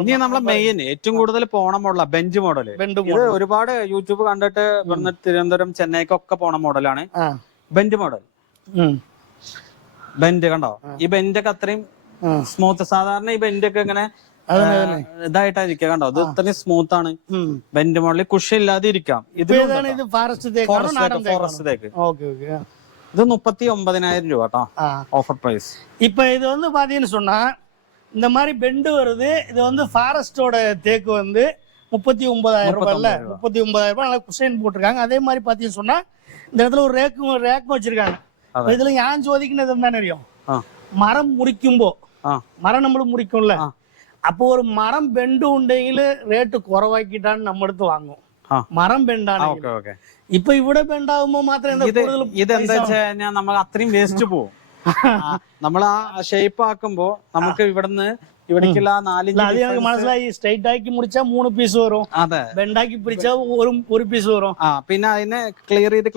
ഇനി നമ്മളെ മെയിൻ ഏറ്റവും കൂടുതൽ പോണ മോഡലാ ബെഞ്ച് മോഡല്. ഇത് ഒരുപാട് യൂട്യൂബ് കണ്ടിട്ട് ഇവിടുന്ന് തിരുവനന്തപുരം ചെന്നൈക്കൊക്കെ പോണ മോഡലാണ് ബെഞ്ച് മോഡൽ. ബെഞ്ച് കണ്ടോ, ഈ ബെഞ്ചൊക്കെ അത്രയും സ്മൂത്ത്. സാധാരണ ഈ ബെഞ്ചൊക്കെ ഇങ്ങനെ ഇതായിട്ടായിരിക്കുക, കണ്ടോ, ഇത് ഇത്രയും സ്മൂത്ത് ആണ്. ബെഞ്ച് മോഡലിൽ കുഷ ഇല്ലാതെ ഇരിക്കാം. ഇത് ഫോറസ്റ്റ് തേക്ക്. இது 39,000 ரூபா ஆஃபர் பிரைஸ். இப்போ இது வந்து பாத்தீங்கன்னு சொன்னா இந்த மாதிரி பெண்டு வருது. இது வந்து ஃபாரஸ்டோட தேக்கு வந்து 39,000 ரூபாய்ல 39,000 ரூபாய் நல்லா குஷன் போட்டிருக்காங்க. அதே மாதிரி பாத்தீங்கன்னு சொன்னா இந்த இடத்துல ஒரு ரேக்கும் வச்சிருக்காங்க. இதுல ஏன் சோதிக்குன்னு என்ன தெரியும், மரம் முறிக்கும்போ மரம் நம்மளும் முறிக்கும்ல, அப்போ ஒரு மரம் பெண்டு உണ്ടെങ്കിൽ റേറ്റ് കുറവാക്കിട്ടാണ് നമ്മൾ എടുത്ത് വാങ്ങും. മരം ബെണ്ടാണ്. ഇപ്പൊ ഇവിടെ ബെണ്ടാവുമ്പോ മാത്രമേ ഇതെന്താ വെച്ചാൽ നമ്മൾ അത്രയും വേസ്റ്റ് പോവും. നമ്മൾ ആ ഷേപ്പ് ആക്കുമ്പോ നമുക്ക് ഇവിടുന്ന് ഇവിടേക്കുള്ള 4 അത് ഞങ്ങൾക്ക് മനസ്സിലായി. സ്ട്രൈറ്റ് ആക്കി മുറിച്ചാൽ 3 പീസ് വരും, അതെ, ബെൻഡാക്കി പിടിച്ചാൽ ഒരു പീസ് വരും. പിന്നെ അതിനെ ക്ലിയർ ചെയ്ത്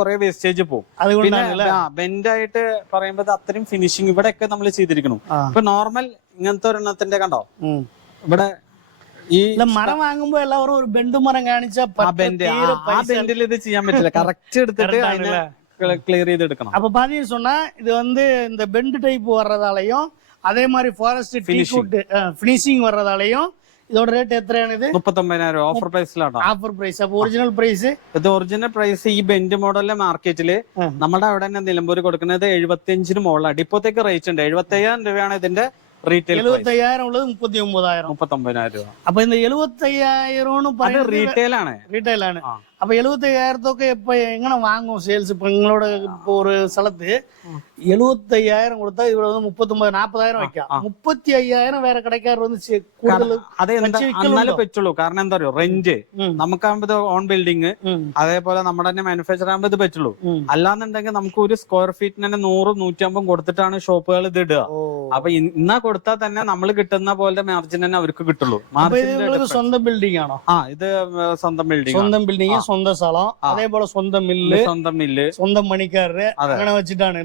കുറെ വേസ്റ്റേജ് പോകും. അതുകൊണ്ടാണ് ബെൻഡായിട്ട് പറയുമ്പോൾ അത്രയും ഫിനിഷിങ് ഇവിടെയൊക്കെ നമ്മൾ ചെയ്തിരിക്കണം. ഇപ്പൊ നോർമൽ ഇങ്ങനത്തെ ഒരെണ്ണത്തിന്റെ കണ്ടോ ഇവിടെ ഈ മരം വാങ്ങുമ്പോ എല്ലാവരും ഒരു ബെൻഡ് മരം കാണിച്ചാൽ ബെൻഡിൽ ഇത് ചെയ്യാൻ പറ്റില്ല. കറക്റ്റ് എടുത്തിട്ട് ക്ലിയർ ചെയ്ത് എടുക്കണം. அப்ப பாத்தீங்கன்னு சொன்னா இது வந்து இந்த பெண்ட் டைப் வர்றதாலையும் அதே மாதிரி ஃபாரஸ்ட் டீக்வுட் ஃபினிஷிங் வர்றதாலையும் இதோட ரேட் എത്രയാണ്? ഇത് 39,000 ഓഫർ പ്രൈസിലാണ്. Offer price. അപ്പൊ ഒറിജിനൽ പ്രൈസ്? ഇത് ഒറിജിനൽ പ്രൈസ് ഈ ബെൻഡ് മോഡലിലെ മാർക്കറ്റില് നമ്മുടെ അവിടെ തന്നെ നിലമ്പൂർ കൊടുക്കുന്നത് 75 മുകളിലാണ്. ഡിപ്പോത്തേക്ക് റേറ്റ് ഉണ്ട്. 75,000 രൂപയാണ് ഇതിന്റെ റീറ്റെയിൽ. 75,000 ഉള്ളത് 39,000. 39,000 രൂപ. അപ്പൊ இந்த 75,000 റീറ്റെയിൽ ആണ്. റീറ്റെയിൽ ആണ്. അപ്പൊ 75,000 ഇപ്പൊ എങ്ങനെ വാങ്ങും സെയിൽസ്? ഇപ്പൊ നിങ്ങളോട് ഇപ്പൊ ഒരു സ്ഥലത്ത് 75,000 കൊടുത്താൽ ഇവിടെ 39,000-40,000 വെക്കാം. 35,000 വേറെ കടക്കാർ വന്ന് കൂടുതൽ എന്നാലേ പറ്റുള്ളൂ. കാരണം എന്താ പറയുക, റെന്റ് നമുക്കാകുമ്പോ ഓൺ ബിൽഡിങ്, അതേപോലെ നമ്മുടെ തന്നെ മാനുഫാക്ചർ ആകുമ്പോ ഇത് പറ്റുള്ളൂ. അല്ലാന്നുണ്ടെങ്കിൽ നമുക്ക് ഒരു സ്ക്വയർ ഫീറ്റിന് തന്നെ 100-150 കൊടുത്തിട്ടാണ് ഷോപ്പുകൾ ഇത് ഇടുക. അപ്പൊ ഇന്നാ കൊടുത്താൽ തന്നെ നമ്മൾ കിട്ടുന്ന പോലെ മാർജിൻ തന്നെ അവർക്ക് കിട്ടുള്ളൂ. സ്വന്തം ബിൽഡിംഗ് ആണോ? ഇത് സ്വന്തം ബിൽഡിംഗ്. സ്വന്തം ബിൽഡിംഗ്, സ്വന്തം സ്ഥലം, അതേപോലെ സ്വന്തം മില്ല്, സ്വന്തം പണിക്കാരര്, അങ്ങനെ വെച്ചിട്ടാണ്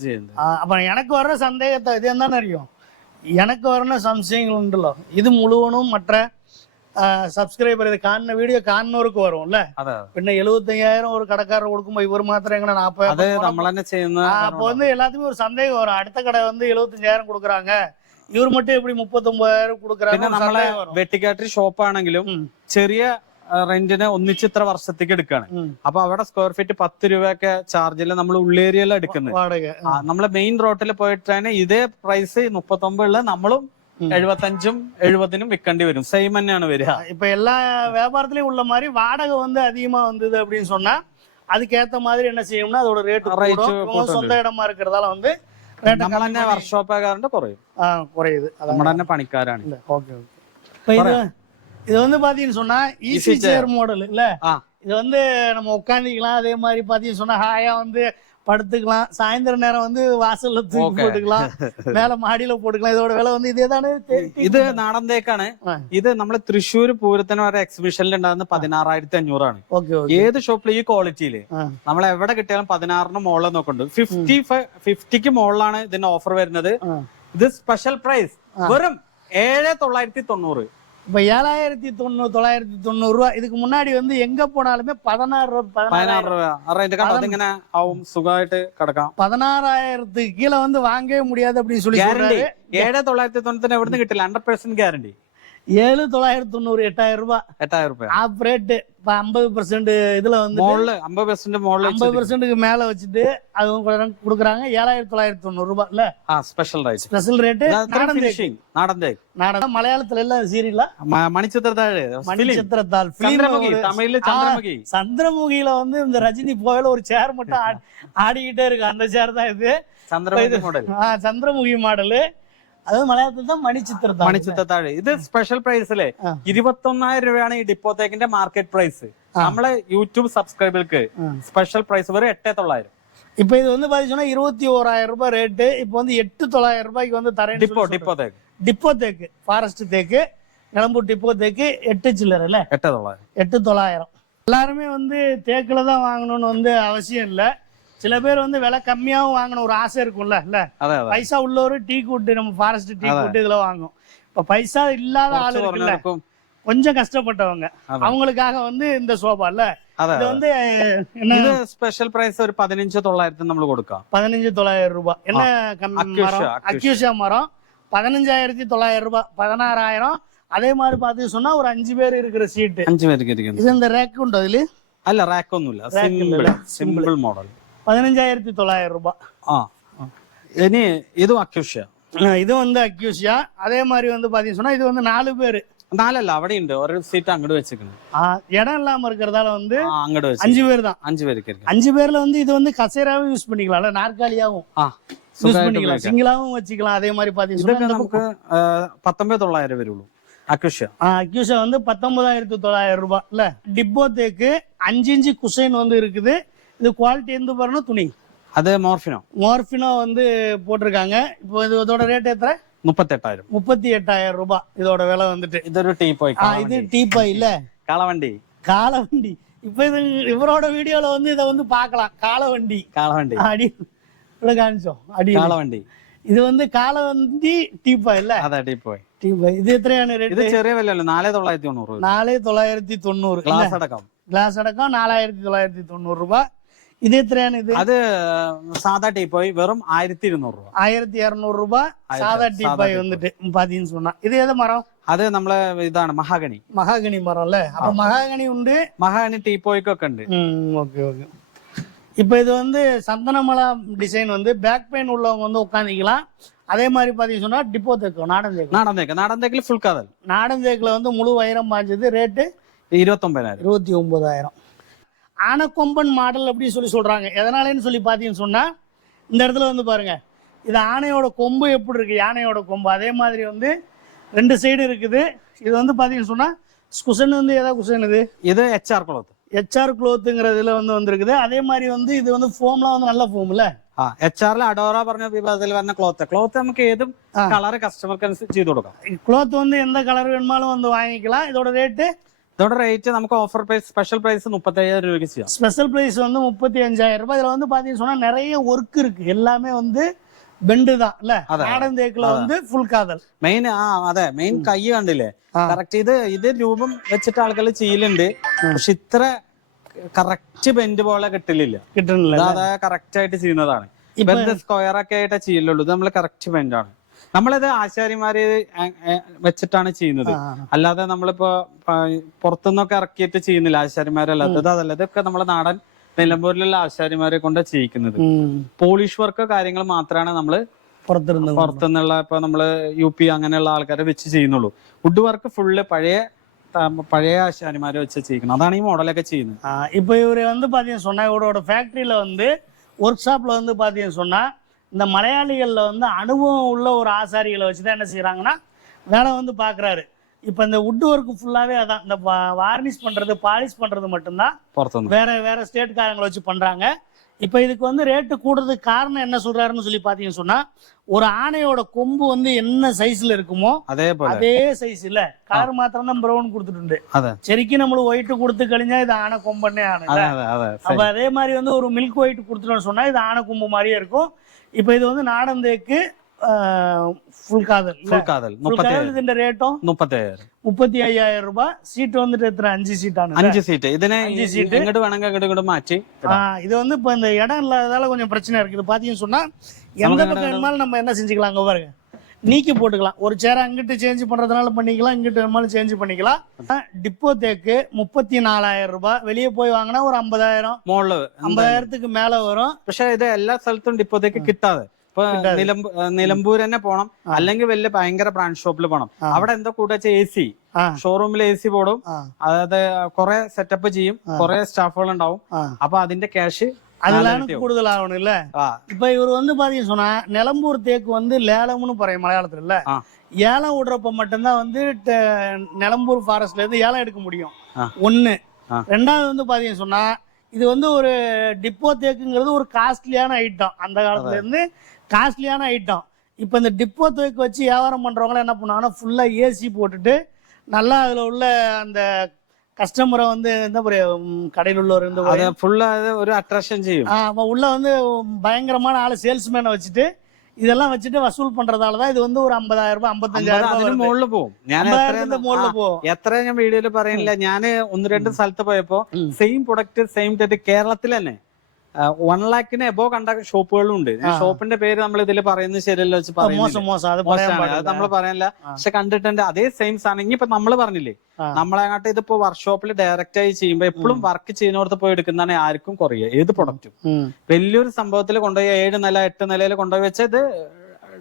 ചെയ്യുന്നത്. അപ്പൊ எனக்கு வர்ற சந்தேகத்தை இது என்னன்னு அறியும், எனக்கு வர்ற சம்சயங்கள் உண்டுല്ലോ, இது முழுவதும் மற்ற സബ്സ്ക്രൈബർ ഇത് കാണുന്ന വീഡിയോ കാണുന്നവർക്ക് വരും അല്ലേ? പിന്നെ 75,000 ഒരു കടക്കാരർ കൊടുക്കുമ്പോ ഇവർ മാത്രം എങ്ങനെ 40,000? അപ്പൊ வந்து எல்லாத்துக்கும் ஒரு சந்தேகம் வரும். அடுத்த கடை வந்து 75,000 കൊടുக்குறாங்க, ഇവർ மட்டும் எப்படி 39,000 കൊടുക്കുறாங்க? വെട്ടിക്കാട്ടി ഷോപ്പ് ആണെങ്കിലും ചെറിയ റെന്റിന് ഒന്നിച്ച് ഇത്ര വർഷത്തേക്ക് എടുക്കാണ്. അപ്പൊ അവിടെ സ്ക്വയർ ഫീറ്റ് 10 രൂപയൊക്കെ ചാർജില് നമ്മൾ ഉള്ളേരിയയിലാണ് എടുക്കുന്നത്. നമ്മള് മെയിൻ റോഡിൽ പോയിട്ടാണ് ഇതേ പ്രൈസ് 39 നമ്മളും 75-70 വിൽക്കേണ്ടി വരും. സെയിം തന്നെയാണ് വരിക. இப்ப எல்லா வியாபாரத்திலயும் உள்ள மாதிரி வாடகை வந்து அதிகமா வந்தது அப்படின்னு சொன்னா அதுக்கேத்த மாதிரி என்ன செய்யும்னா அதோட ரேட் சொந்த இடமா இருக்கிறதால வந்து നമ്മൾ തന്നെ വർക്ക്ഷോപ്പുകാരന്റെ குறையுது. നമ്മുടെ തന്നെ പണിക്കാരാണ്. இது வந்து பாத்தீங்கன்னு சொன்னா ஈஸி சேர் மாடல் இல்ல, இது வந்து நம்ம உட்காந்துக்கலாம். அதே மாதிரி பாத்தீங்கன்னு சொன்னா ஹாயா வந்து படுத்துக்கலாம். சாயந்தர நேரம் வந்து வாசல்ல தூக்கி போட்டுக்கலாம், மேல മാടിയില പോട്ടുக்கலாம். இதோட വില வந்து ഇതേതാണ്? ഇത് നാടൻ തേക്കാണ്. ഇത് നമ്മള് തൃശ്ശൂർ പൂരത്തിന് വരെ എക്സിബിഷനിൽ ഉണ്ടാകുന്ന 16,500 ആണ്. ഏത് ഷോപ്പിൽ ഈ ക്വാളിറ്റിയില് നമ്മൾ എവിടെ കിട്ടിയാലും 16ന് മുകളിൽ നോക്കുന്നുണ്ട്. 50ക്ക് മുകളിലാണ് ഇതിന്റെ ഓഫർ വരുന്നത്. ഇത് സ്പെഷ്യൽ പ്രൈസ് വെറും 7,990. இப்ப 7,990 ரூபா. இதுக்கு முன்னாடி வந்து எங்க போனாலுமே 16,000 രൂപ. അതിങ്ങനെ ആവും, സുഖമായിട്ട് കിടക്കാം. 16,000 கீழே வந்து வாங்கவே முடியாது அப்படின்னு சொல்லி 7,990 എവിടുന്ന് കിട്ടില്ല. 100% ഗ്യാരണ്ടി. 7,990 8,000 രൂപ ஆஃப் ரேட். 50% இதுல வந்து 50% மேல வச்சுட்டு அது கொடுக்குறாங்க. 7,990 ரூபா இல்ல? Special rate. Special rate. நாடன் மலையாளத்துல எல்லாம் சீரியலா மணிச்சித்திரத்தாள். தமிழ்ல சந்திரமுகியில வந்து இந்த ரஜினி போயில ஒரு சேர் மட்டும் ஆடிக்கிட்டே இருக்கு. அந்த சேர் தான் இது. சந்திரமுகி மாடலு. അത് മലയാളത്തിൽ മണിച്ചിത്രത്താഴ്. ഇത് സ്പെഷ്യൽ പ്രൈസിലെ 21,000 രൂപയാണ് ഈ ഡിപ്പോത്തേക്കിന്റെ മാർക്കറ്റ് പ്രൈസ്. നമ്മളെ യൂട്യൂബ് സബ്സ്ക്രൈബർക്ക് സ്പെഷ്യൽ പ്രൈസ് വെറും 8,900. இப்ப இது வந்து பாத்தீங்கன்னா 21,000 ரூபாய் ரேட்டு. இப்ப வந்து 8,900 ரூபாய்க்கு வந்து தரேன். டிப்போ தேக்கு ஃபாரஸ்ட் தேக்கு நிலம்பூர் டிப்போ தேக்கு 8 சில்லற இல்ல 8,900. எல்லாருமே வந்து தேக்குல தான் வாங்கணும்னு வந்து அவசியம் இல்ல. சில பேர் வந்து விலை கம்மியாவும் வாங்கணும் ஒரு ஆசை இருக்கும்ல இல்ல? பைசா உள்ளவரு டீ கூட்டு, நம்ம ஃபாரஸ்ட் டீ கூட்டு இதுல வாங்கும். இப்ப பைசா இல்லாத ஆளு இருக்குல்ல, கொஞ்சம் கஷ்டப்பட்டவங்க, அவங்களுக்காக வந்து இந்த சோபா இல்ல, இது வந்து ഇത് സ്പെഷ്യൽ പ്രൈസ് ഒരു 15,900 നമ്മൾ കൊടുക്കാം. 15,900 രൂപ. என்ன அக்யூஷியா மரம் 15,900 ரூபாய். 16,000. அதே மாதிரி பாத்து சொன்னா ஒரு 5 பேர் இருக்கிற சீட்டு. 5 பேருக்கு இருக்கு. இது இந்த ரேக் உண்டு അതില്? അല്ല, റാക്ക് ഒന്നുമില്ല. Simple model. 15,900 രൂപ. ഇനി ഇതും അക്യൂഷ്യ. ഇത് வந்து അക്യൂഷ്യ. അതേ மாதிரி வந்து பாத்தீங்க சொன்னா இது வந்து 4 பேரு. 4 അല്ല, അവിടെ ഉണ്ട് ഒരു സീറ്റ് അങ്ങോട്ട് വെച്ചിരിക്കുന്നു. இடம் இல்லாம இருக்கிறதால வந்து അങ്ങോട്ട് 5 பேர் தான். 5 பேருக்கு இருக்கு. 5 பேர்ல வந்து இது வந்து கசேராவும் யூஸ் பண்ணிக்கலாம், நாற்காலியாவும் யூஸ் பண்ணிக்கலாம், சிங்கிளாவும் வச்சுக்கலாம். அதே மாதிரி பாத்தீங்கன்னா നമുക്ക് 19,900 വരുള്ളൂ. അക്യൂഷ്യ வந்து 19,900 ரூபாய் இல்ல? டிப்போ தேக்கு 5 இன்ச் குஷன் வந்து இருக்குது. இது குவாலிட்டி எந்த பாருன்னா துணி அது மார்ஃபினோ வந்து போட்டிருக்காங்க. இப்போ இதோட ரேட் எத்தனை? 38,000. 38,000 ரூபாய் இதோட விலை வந்துட்டு. ഇതൊരു ടീപ്പോയ്. இது டீப்பாய் இல்ல, കാളവണ്ടി. காலவண்டி. இப்ப இது இவரோட வீடியோல வந்து இதை வந்து பார்க்கலாம். காலவண்டி அடி ഇവിടെ കാണിച്ചോ അടി കാളവണ്ടി. ഇത് வந்து காலவண்டி டீப்பாய் இல்ல. അതെ ടീപ്പോയ്. டீப்பாய் ഇത് എത്രയാണ് റേറ്റ്? ഇത് ചെറിയ വിലയല്ല, 4,990. 4,990. ഗ്ലാസ് അടക്കം. ഗ്ലാസ് അടക്കം 4,990 രൂപ. ഇത് എത്രയാണ്? ഇത് അത് സാധാ ടീപ്പോയ് വെറും 1,200 രൂപ. 1,200 രൂപ സാധാ ടീപ്പായ് വന്നിട്ട് பாத்தீங்கன்னு சொன்னா. ഇത് ഏത് മരം? അത് നമ്മളെ ഇതാണ് മഹാഗണി. മഹാഗണി മരം അല്ലേ? അപ്പൊ മഹാഗണി ഉണ്ട്, മഹാഗണി ടീപ്പോയ്ക്കൊക്കെ ഉണ്ട്. Okay okay. இப்போ இது வந்து சந்தனமலை டிசைன் வந்து பேக் பெயின் உள்ளவங்க வந்து உட்காந்துக்கலாம். அதே மாதிரி பாத்தீங்கன்னு சொன்னா டிப்போ தேக்கு, நாடன் தேக்கு. നാടൻ തേക്കിൽ ഫുൾ കാതൽ. நாடன் தேக்குல வந்து முழு வைரம் பாஞ்சது ரேட்டு 29,000. 29,000. ஆனைக்கொம்பன் மாடல் அப்படின்னு சொல்றாங்க. எதனாலன்னு சொல்லி பாத்தீங்கன்னு சொன்னா, இந்த இடத்துல வந்து பாருங்க, இது ஆனையோட கொம்பு எப்படி இருக்கு, யானையோட கொம்பு அதே மாதிரி வந்து 2 சைடு இருக்குது. இது வந்து பாத்தீங்கன்னு சொன்னா குஷன் வந்து ஏதாவது குஷன் இது HR ക്ലോത്ത്. HR ക്ലോത്തുங்கிறதுல வந்து வந்திருக்குது. அதே மாதிரி வந்து இது வந்து ഫോംலாம் வந்து நல்ல ഫോം இல்ல. HR അഡോറ പറഞ്ഞ വിഭാഗത്തിൽ വരുന്ന ക്ലോത്ത് നമുക്ക് ഏതും കളർ കസ്റ്റമർക്ക് അനുസരിച്ച് ചെയ്ത് കൊടുക്കാം. ക്ലോത്ത് வந்து எந்த கலர் வேணுமாலும் வந்து வாங்கிக்கலாம். இதோட റേറ്റ് നമുക്ക് ഓഫർ പ്രൈസ്, സ്പെഷ്യൽ പ്രൈസ് 35,000 രൂപയ്ക്ക് ചെയ്യാം. ஸ்பெஷல் பிரைஸ் வந்து 35,000 ரூபாய். இதுல வந்து பாத்தீங்கன்னு சொன்னா நிறைய ஒர்க் இருக்கு, எல்லாமே வந்து பெண்டு தான் இல்ல. നാടൻ തേക്കിல வந்து ഫുൾ കാതൽ മെയിൻ. അതെ, മെയിൻ കൈ കണ്ടില്ലേ കറക്റ്റ്. ഇത് രൂപം വെച്ചിട്ട് ആളുകൾ ചെയ്യലുണ്ട്, പക്ഷെ ഇത്ര കറക്റ്റ് ബെൻഡ് പോലെ കിട്ടലില്ല. അതെ, കറക്റ്റ് ആയിട്ട് ചെയ്യുന്നതാണ്. സ്ക്വയർ ഒക്കെ ആയിട്ടേ ചെയ്യലുള്ളൂ. ഇത് നമ്മള് കറക്റ്റ് ബെൻഡ് ആണ്. നമ്മളിത് ആശാരിമാര് വെച്ചിട്ടാണ് ചെയ്യുന്നത്, അല്ലാതെ നമ്മളിപ്പോ പുറത്തുനിന്നൊക്കെ ഇറക്കിയിട്ട് ചെയ്യുന്നില്ല ആശാരിമാരല്ലാത്തത്. അതല്ല, ഇതൊക്കെ നമ്മളെ നാടൻ നിലമ്പൂരിലുള്ള ആശാരിമാരെ കൊണ്ട് ചെയ്യിക്കുന്നത്. പോളിഷ് വർക്ക് കാര്യങ്ങൾ മാത്രമാണ് നമ്മള് പുറത്തുനിന്നുള്ള ഇപ്പൊ നമ്മള് UP അങ്ങനെയുള്ള ആൾക്കാരെ വെച്ച് ചെയ്യുന്നുള്ളൂ. വുഡ് വർക്ക് ഫുള്ള് പഴയ ആശാരിമാരെ വെച്ച് ചെയ്യിക്കണം. അതാണ് ഈ മോഡലൊക്കെ ചെയ്യുന്നത്. இப்ப இவரு வந்து பாத்தீங்கன்னு சொன்னா, இவரோட ஃபேக்டரியில வந்து ஒர்க் ஷாப்ல வந்து பாத்தீங்கன்னு சொன்னா, இந்த மலையாளிகள்ல வந்து அனுபவம் உள்ள ஒரு ஆசாரிகளை வச்சுதான் என்ன செய்யறாங்கன்னா வேலை வந்து பாக்குறாரு. இப்ப இந்த வுட் ஒர்க் ஃபுல்லாவே அதான், இந்த வார்னிஷ் பண்றது, பாலிஷ் பண்றது மட்டும்தான் வேற ஸ்டேட்காரங்களை வச்சு பண்றாங்க. இப்ப இதுக்கு வந்து ரேட்டு கூடுறதுக்கு காரணம் என்ன சொல்றாருன்னு சொல்லி பாத்தீங்கன்னு சொன்னா, ஒரு ஆணையோட கொம்பு வந்து என்ன சைஸ்ல இருக்குமோ அதே சைஸ் இல்ல, கலர் மாத்திரம் தான் ப்ரௌன் கொடுத்துட்டு, சரிக்கு நம்மளும் ஒயிட் கொடுத்து கழிஞ்சா இது ஆனை கொம்பன்னே ஆனை. அப்ப அதே மாதிரி வந்து ஒரு மில்க் ஒயிட் கொடுத்துட்டோம்னு சொன்னா இது ஆனை கொம்பு மாதிரியே இருக்கும். இப்ப இது வந்து நாடன் தேக்கு ഫുൾ കാതൽ. ഇതിന്റെ റേറ്റോ 35,000 രൂപ. സീറ്റ് വന്നിട്ട് എത്ര? 5 സീറ്റാണ്. 5 സീറ്റ്. ഇതിനെ ഇങ്ങോട്ട് വേണമെങ്കിൽ അങ്ങോട്ട് മാറ്റി. இது வந்து இப்ப இந்த இடம் இல்லாததால கொஞ்சம் பிரச்சனை இருக்குது. பாத்தீங்கன்னு சொன்னா எந்த பக்கம் வேணுமாலும் நம்ம என்ன செஞ்சுக்கலாம், அங்க பாருங்க நீக்கி போட்டுக்கலாம். ஒரு சேரை அங்கிட்டு சேஞ்ச் பண்றதுனால பண்ணிக்கலாம், இங்கிட்டு வேணுமாலும் சேஞ்ச் பண்ணிக்கலாம். டிப்போ தேக்கு 34,000 ரூபாய். வெளியே போய் வாங்கினா ஒரு 50,000 50,000க்கு மேல வரும். പക്ഷെ ഇത് എല്ലാ സ്ഥലത്തും ഡിപ്പോ തേക്ക് കിട്ടാതെ. ഇപ്പൊ നിലമ്പൂർ തന്നെ പോണം, അല്ലെങ്കിൽ വലിയ ഭയങ്കര ബ്രാൻഡ് ഷോപ്പിൽ പോണം. അവിടെ എന്താ കൂടെ AC, ഷോറൂമിൽ AC പോടും. അതായത് കുറെ സെറ്റപ്പ് ചെയ്യും, കുറെ സ്റ്റാഫുകൾ ഉണ്ടാവും. അപ്പൊ അതിന്റെ ക്യാഷ് அதெல்லாம் கூடுதல் ஆகணும் இல்ல. இப்ப இவர் வந்து பாத்தீங்கன்னு சொன்னா, நிலம்பூர் தேக்கு வந்து லேலம்னு பறையும் மலையாளத்துல இல்ல. ஏலம் விடுறப்ப மட்டும்தான் வந்து நிலம்பூர் ஃபாரஸ்ட்ல இருந்து ஏலம் எடுக்க முடியும். 1. 2வது வந்து பாத்தீங்கன்னு சொன்னா, இது வந்து ஒரு டிப்போ தேக்குங்கிறது ஒரு காஸ்ட்லியான ஐட்டம். அந்த காலத்துல இருந்து காஸ்ட்லியான ஐட்டம். இப்ப இந்த டிப்போ தேக்கு வச்சு வியாபாரம் பண்றவங்க என்ன பண்ணுவாங்கன்னா, ஃபுல்லா AC போட்டுட்டு நல்லா அதுல உள்ள அந்த கஸ்டமரை வந்து என்ன கடையில் உள்ளவர் வந்து ஃபுல்லா ஒரு அட்ராக்ஷன் செய்யும். உள்ள வந்து பயங்கரமான ஆளு சேல்ஸ்மேனை வச்சுட்டு இதெல்லாம் வச்சுட்டு வசூல் பண்றதாலதான் இது வந்து ஒரு 50,000 രൂപ 55,000 മുകളിൽ പോകും. എത്ര ഞാൻ വീഡിയോയില് പറയുന്നില്ല. ഞാൻ 1-2 സ്ഥലത്ത് പോയപ്പോ സെയിം പ്രൊഡക്റ്റ് സെയിം കേരളത്തിൽ തന്നെ 1 lakhന് എബോ കണ്ട ഷോപ്പുകളും ഉണ്ട്. ഷോപ്പിന്റെ പേര് നമ്മൾ ഇതിൽ പറയുന്നത് ശരിയല്ല വെച്ച് അത് നമ്മൾ പറയാനില്ല. പക്ഷെ കണ്ടിട്ടുണ്ട് അതേ സെയിം സാധനം. ഇനിയിപ്പോ നമ്മള് പറഞ്ഞില്ലേ, നമ്മളങ്ങോട്ട് ഇതിപ്പോ വർക്ക്ഷോപ്പിൽ ഡയറക്റ്റ് ആയി ചെയ്യുമ്പോ എപ്പോഴും വർക്ക് ചെയ്യുന്നോടത്ത് പോയി എടുക്കുന്നതാണ് ആർക്കും കുറയുക. ഏത് പ്രൊഡക്റ്റും വലിയൊരു സംഭവത്തിൽ കൊണ്ടുപോയി 7 നില 8 നിലയിൽ കൊണ്ടുപോയി വെച്ചാൽ ഇത്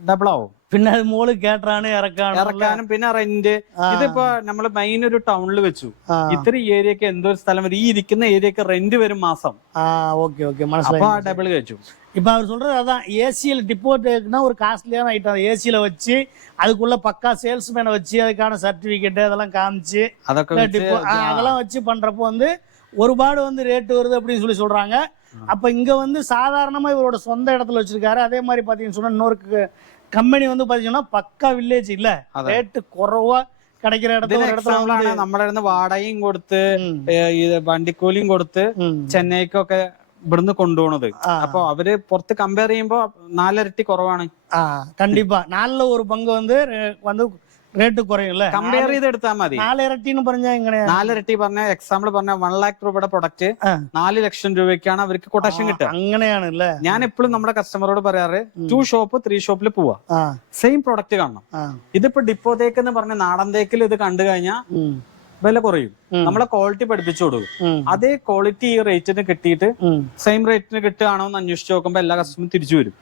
ഡബിൾ ആവും. പിന്നെ അത് മോള് കേട്ടാണ് ഇറക്കാനും പിന്നെ റെന്റ്. ഇതിപ്പോ നമ്മള് മെയിൻ ഒരു ടൗണിൽ വെച്ചു, ഇത്ര ഏരിയക്ക് എന്തോ ഒരു സ്ഥലം വരും, ഈ ഇരിക്കുന്ന ഏരിയക്ക് റെന്റ് വരും മാസം. ഡബിൾ കഴിച്ചു. இப்ப அவர் சொல்றது அதான், ஏசியில டிப்போ டேக்குனா ஒரு காஸ்ட்லியான ஐட்டம். ஏசியில வச்சு அதுக்குள்ள பக்கா சேல்ஸ்மேனை வச்சு அதுக்கான சர்டிபிகேட் அதெல்லாம் காமிச்சு அதெல்லாம் வச்சு பண்றப்போ வந்து ஒருபாடு வந்து ரேட்டு வருது அப்படின்னு சொல்றாங்க. அப்ப இங்க வந்து சாதாரணமா இவரோட சொந்த இடத்துல வச்சிருக்காரு. அதே மாதிரி பாத்தீங்கன்னு சொன்னா இன்னொரு கம்பெனி வந்து பாத்தீங்கன்னா பக்கா வில்லேஜ் இல்ல, ரேட்டு குறைவா கிடைக்கிற இடத்துல നമ്മുടെ വാടകയും കൊടുത്ത് വണ്ടിക്കൂലിയും കൊടുത്ത് ചെന്നൈക്കൊക്കെ ഇവിടുന്ന് കൊണ്ടുപോണത്. അപ്പൊ അവര് പുറത്ത് കമ്പയർ ചെയ്യുമ്പോ 4 ഇരട്ടി കുറവാണ്. കണ്ടിപ്പാ 4ൽ 1 പങ്ക് வந்து റേറ്റ് കുറയുംല്ലേ? കമ്പയർ ചെയ്ത് എടുത്താൽ മതി. 4 ഇരട്ടിന്ന് പറഞ്ഞാൽ എങ്ങനെയാ? 4 ഇരട്ടി പറഞ്ഞ എക്സാമ്പിൾ പറഞ്ഞ 1 ലക്ഷം രൂപയുടെ പ്രൊഡക്റ്റ് 4 ലക്ഷം രൂപയ്ക്കാണ് അവർക്ക് കൊട്ടേഷൻ കിട്ടുക. അങ്ങനെയാണല്ലേ? ഞാൻ എപ്പോഴും നമ്മുടെ കസ്റ്റമറോട് പറയാറ് 2 ഷോപ്പ് 3 ഷോപ്പിൽ പോവാ, സെയിം പ്രൊഡക്റ്റ് കാണണം. ഇതിപ്പോ ഡിപ്പോ തേക്ക് എന്ന് പറഞ്ഞ നാടൻ തേക്കിൽ ഇത് കണ്ടു കഴിഞ്ഞാൽ വില കുറയും. നമ്മളെ ക്വാളിറ്റി പഠിപ്പിച്ചു കൊടുക്കും. അതേ ക്വാളിറ്റി ഈ റേറ്റിന് കിട്ടിയിട്ട് സെയിം റേറ്റിന് കിട്ടുകയാണോ എന്ന് അന്വേഷിച്ച് നോക്കുമ്പോ എല്ലാ കസ്റ്റമറും തിരിച്ചു വരും.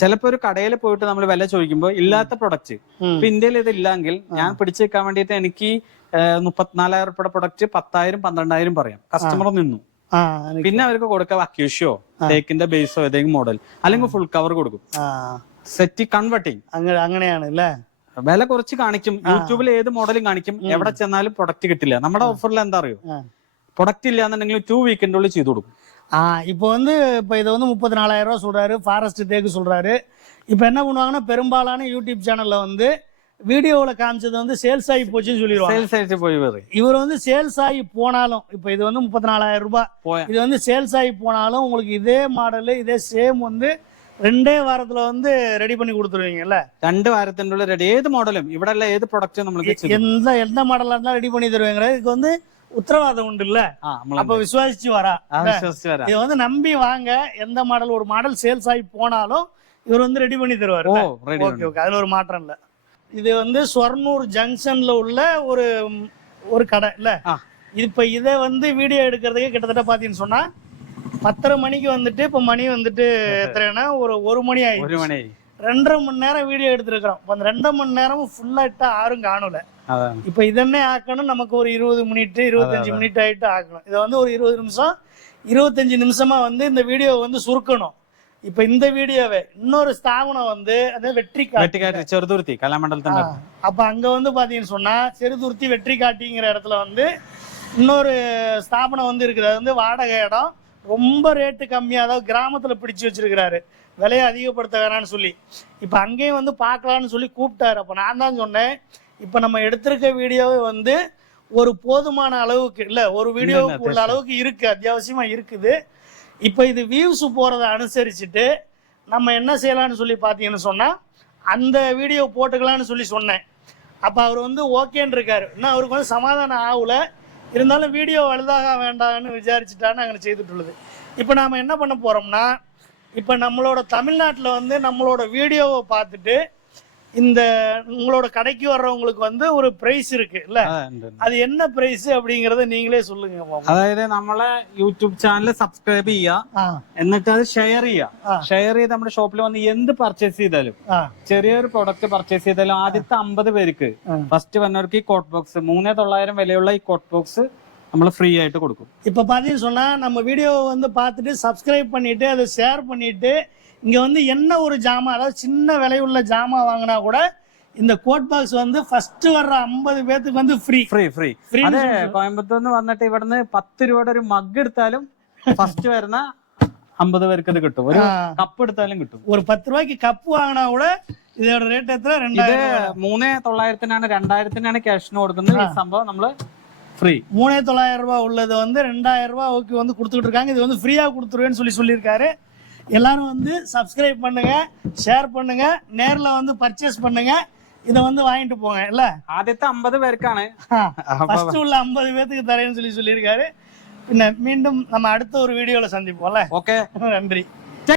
ചിലപ്പോ ഒരു കടയിൽ പോയിട്ട് നമ്മൾ വില ചോദിക്കുമ്പോൾ ഇല്ലാത്ത പ്രൊഡക്റ്റ് ഇപ്പൊ ഇന്ത്യയിൽ ഇത് ഇല്ലെങ്കിൽ ഞാൻ പിടിച്ചു വെക്കാൻ വേണ്ടിയിട്ട് എനിക്ക് 34,000 രൂപയുടെ പ്രൊഡക്റ്റ് 10,000 12,000 പറയാം. കസ്റ്റമർ നിന്നു. പിന്നെ അവർക്ക് കൊടുക്കാം അക്യൂഷ്യോ തേക്കിന്റെ ബേസോ ഏതെങ്കിലും മോഡൽ അല്ലെങ്കിൽ ഫുൾ കവർ കൊടുക്കും. സെറ്റ് കൺവെർട്ടിങ് അങ്ങനെയാണ് അല്ലേ? വില കുറച്ച് കാണിക്കും. യൂട്യൂബിൽ ഏത് മോഡലും കാണിക്കും. എവിടെ ചെന്നാലും പ്രൊഡക്റ്റ് കിട്ടില്ല. നമ്മുടെ ഓഫറിൽ എന്താ അറിയോ, പ്രൊഡക്റ്റ് ഇല്ല എന്നുണ്ടെങ്കിൽ 2 വീക്കിനുള്ളിൽ ചെയ്തു കൊടുക്കും. இப்போ வந்து இது வந்து 34,000 ரூபா சொல்றாரு, ஃபாரஸ்ட் தேக்கு சொல்றாரு. இப்போ என்ன பண்ணுவாங்கன்னா பெரும்பாலான யூடியூப் சேனல்ல வந்து வீடியோவில் காமிச்சது வந்து சேல்ஸ் ஆகி போச்சுன்னு சொல்லிடுவாங்க. சேல்ஸ் ஆகி போய் இவர் வந்து சேல்ஸ் ஆகி போனாலும் இப்போ இது வந்து 34,000 ரூபாய், இது வந்து சேல்ஸ் ஆகி போனாலும் உங்களுக்கு இதே மாடலு இதே சேம் வந்து 2 വാരത്തില് வந்து ரெடி பண்ணி கொடுத்துருவீங்கல்ல? 2 വാരത്തിനുള്ളിൽ റെഡി. ഏത് മോഡലും ഇവിടെ ഉള്ള ഏത് പ്രൊഡക്റ്റും നമ്മൾക്ക് எந்த மாடலா இருந்தாலும் ரெடி பண்ணி தருவீங்க. இதுக்கு வந்து உத்தரவாதம் உண்டு இல்ல? அப்ப விசுவாசிச்சு வரா, இது வந்து நம்பி வாங்க. எந்த மாடல் ஒரு மாடல் சேல்ஸ் ஆகி போனாலும் இவர் வந்து ரெடி பண்ணி தருவாரு. ஓகே, அதுல ஒரு மாற்றம் இல்ல. இது வந்து சொர்ணூர் ஜங்ஷன்ல உள்ள ஒரு கடை இல்ல? இப்ப இதை வந்து வீடியோ எடுக்கிறதுக்கு கிட்டத்தட்ட பாத்தீங்கன்னு சொன்னா 10:30 மணிக்கு வந்துட்டு இப்ப மணி வந்துட்டு எத்தனைன்னா ஒரு மணி ஆயிடுச்சு. 2.5 மணி நேரம் வீடியோ எடுத்திருக்கிறோம். அந்த 2 மணி நேரமும் ஃபுல்லா இட்டா யாரும் காணல. இப்ப இதென்ன ஆக்கணும், நமக்கு ஒரு 20 மினிட் 25 மினிட் ஆயிட்டு ஆக்கணும். இதை வந்து ஒரு 20 நிமிஷம் 25 நிமிஷமா வந்து இந்த வீடியோ வந்து சுருக்கணும். இப்ப இந்த வீடியோவை இன்னொரு ஸ்தாபனம் வந்து அது வெற்றிக்காட்டி ചെറുതുരുത്തി കലാമണ്ഡലത്തിൽ. அப்ப அங்க வந்து பாத்தீங்கன்னு சொன்னா செருதுருத்தி வெற்றிக்காட்டிங்கிற இடத்துல வந்து இன்னொரு ஸ்தாபனம் வந்து இருக்குது. அது வந்து வாடகை இடம், ரொம்ப ரேட்டு கம்மியா, அதாவது கிராமத்துல பிடிச்சு வச்சிருக்கிறாரு, விலையை அதிகப்படுத்த வேணான்னு சொல்லி. இப்ப அங்கேயும் வந்து பார்க்கலான்னு சொல்லி கூப்பிட்டாரு. அப்ப நான் தான் சொன்னேன், இப்ப நம்ம எடுத்திருக்க வீடியோவை வந்து ஒரு போதுமான அளவுக்கு இல்ல, ஒரு வீடியோவுக்கு உள்ள அளவுக்கு இருக்கு, அத்தியாவசியமா இருக்குது. இப்ப இது வியூஸ் போறதை அனுசரிச்சுட்டு நம்ம என்ன செய்யலாம்னு சொல்லி பாத்தீங்கன்னு சொன்னா அந்த வீடியோ போட்டுக்கலாம்னு சொல்லி சொன்னேன். அப்ப அவர் வந்து ஓகேன்னு இருக்காரு. இன்னும் அவருக்கு வந்து சமாதானம் ஆகல, இருந்தாலும் வீடியோ வலுதாக வேண்டாம்னு விசாரிச்சுட்டான்னு அங்கே செய்துட்டுள்ளது. இப்போ நாம் என்ன பண்ண போகிறோம்னா, இப்போ நம்மளோட தமிழ்நாட்டில் வந்து நம்மளோட வீடியோவை பார்த்துட்டு இந்த உங்களோட கடைக்கு வர்றவங்களுக்கு வந்து ஒரு பிரைஸ் இருக்கு இல்ல, அது என்ன பிரைஸ் அப்படிங்கறத நீங்களே சொல்லுங்க. അതായത് നമ്മളെ യൂട്യൂബ് ചാനൽ സബ്സ്ക്രൈബ് ചെയ്യുക, എന്നിട്ട് അത് ഷെയർ ചെയ്യുക. ഷെയർ ചെയ്ത് നമ്മുടെ ഷോപ്പിൽ വന്ന് എന്ത് പർച്ചേസ് ചെയ്താലും, ചെറിയൊരു പ്രൊഡക്റ്റ് പർച്ചേസ് ചെയ്താലും ആദ്യത്തെ 50 പേർക്ക് ഫസ്റ്റ് വന്നവർക്ക് ഈ കോട്ട് ബോക്സ് 3,900 വിലയുള്ള ഈ കോട്ട് ബോക്സ് നമ്മൾ ഫ്രീ ആയിട്ട് കൊടുക്കും. இப்ப பாத்தீங்கன்னா சொன்னா நம்ம வீடியோவை வந்து பார்த்துட்டு சப்ஸ்கிரைப் பண்ணிட்டு அதை ஷேர் பண்ணிட்டு இங்க வந்து என்ன ஒரு ஜாமான், அதாவது சின்ன விலையுள்ள ஜாமான் வாங்கினா கூட இந்த கோட் பாக்ஸ் வந்து ஃபர்ஸ்ட் வர்ற 50 பேருக்கு வந்து ஃப்ரீ. അതെ, കോയമ്പത്തൂർന്ന് വന്നിട്ട് ഇവിടുന്ന് 10 രൂപയുടെ ഒരു മഗ് എടുത്താലും ഫസ്റ്റ് വരുന്ന 50 പേർക്ക് ഇത് കിട്ടും. ഒരു കപ്പ് എടുത്താലും കിട്ടും. ഒരു 10 രൂപയ്ക്ക് കപ്പ് വാങ്ങിനാ കൂടെ இதோட ரேட் എത്ര? 3,900 2,000 ക്യാഷിന് കൊടുക്കുന്നത്. ഈ സംഭവം നമ്മള് ஃப்ரீ 3,900 ரூபாய் உள்ளது வந்து 2,000 ரூபாய்க்கு வந்து கொடுத்துட்டு இருக்காங்க. இது வந்து ஃப்ரீயா கொடுத்துருவேன்னு சொல்லியிருக்காரு. எல்லாரும் வந்து சப்ஸ்கிரைப் பண்ணுங்க, ஷேர் பண்ணுங்க, நேர்ல வந்து பர்ச்சேஸ் பண்ணுங்க, இதை வந்து வாங்கிட்டு போங்க இல்ல. ആദ്യത്തെ 50 പേർക്കാണ് ஃபர்ஸ்ட் உள்ள 50 பேருக்கு தரேன்னு சொல்லியிருக்காரு. பின்ன மீண்டும் நம்ம அடுத்த ஒரு வீடியோல சந்திப்போம்ல. ஓகே, நன்றி.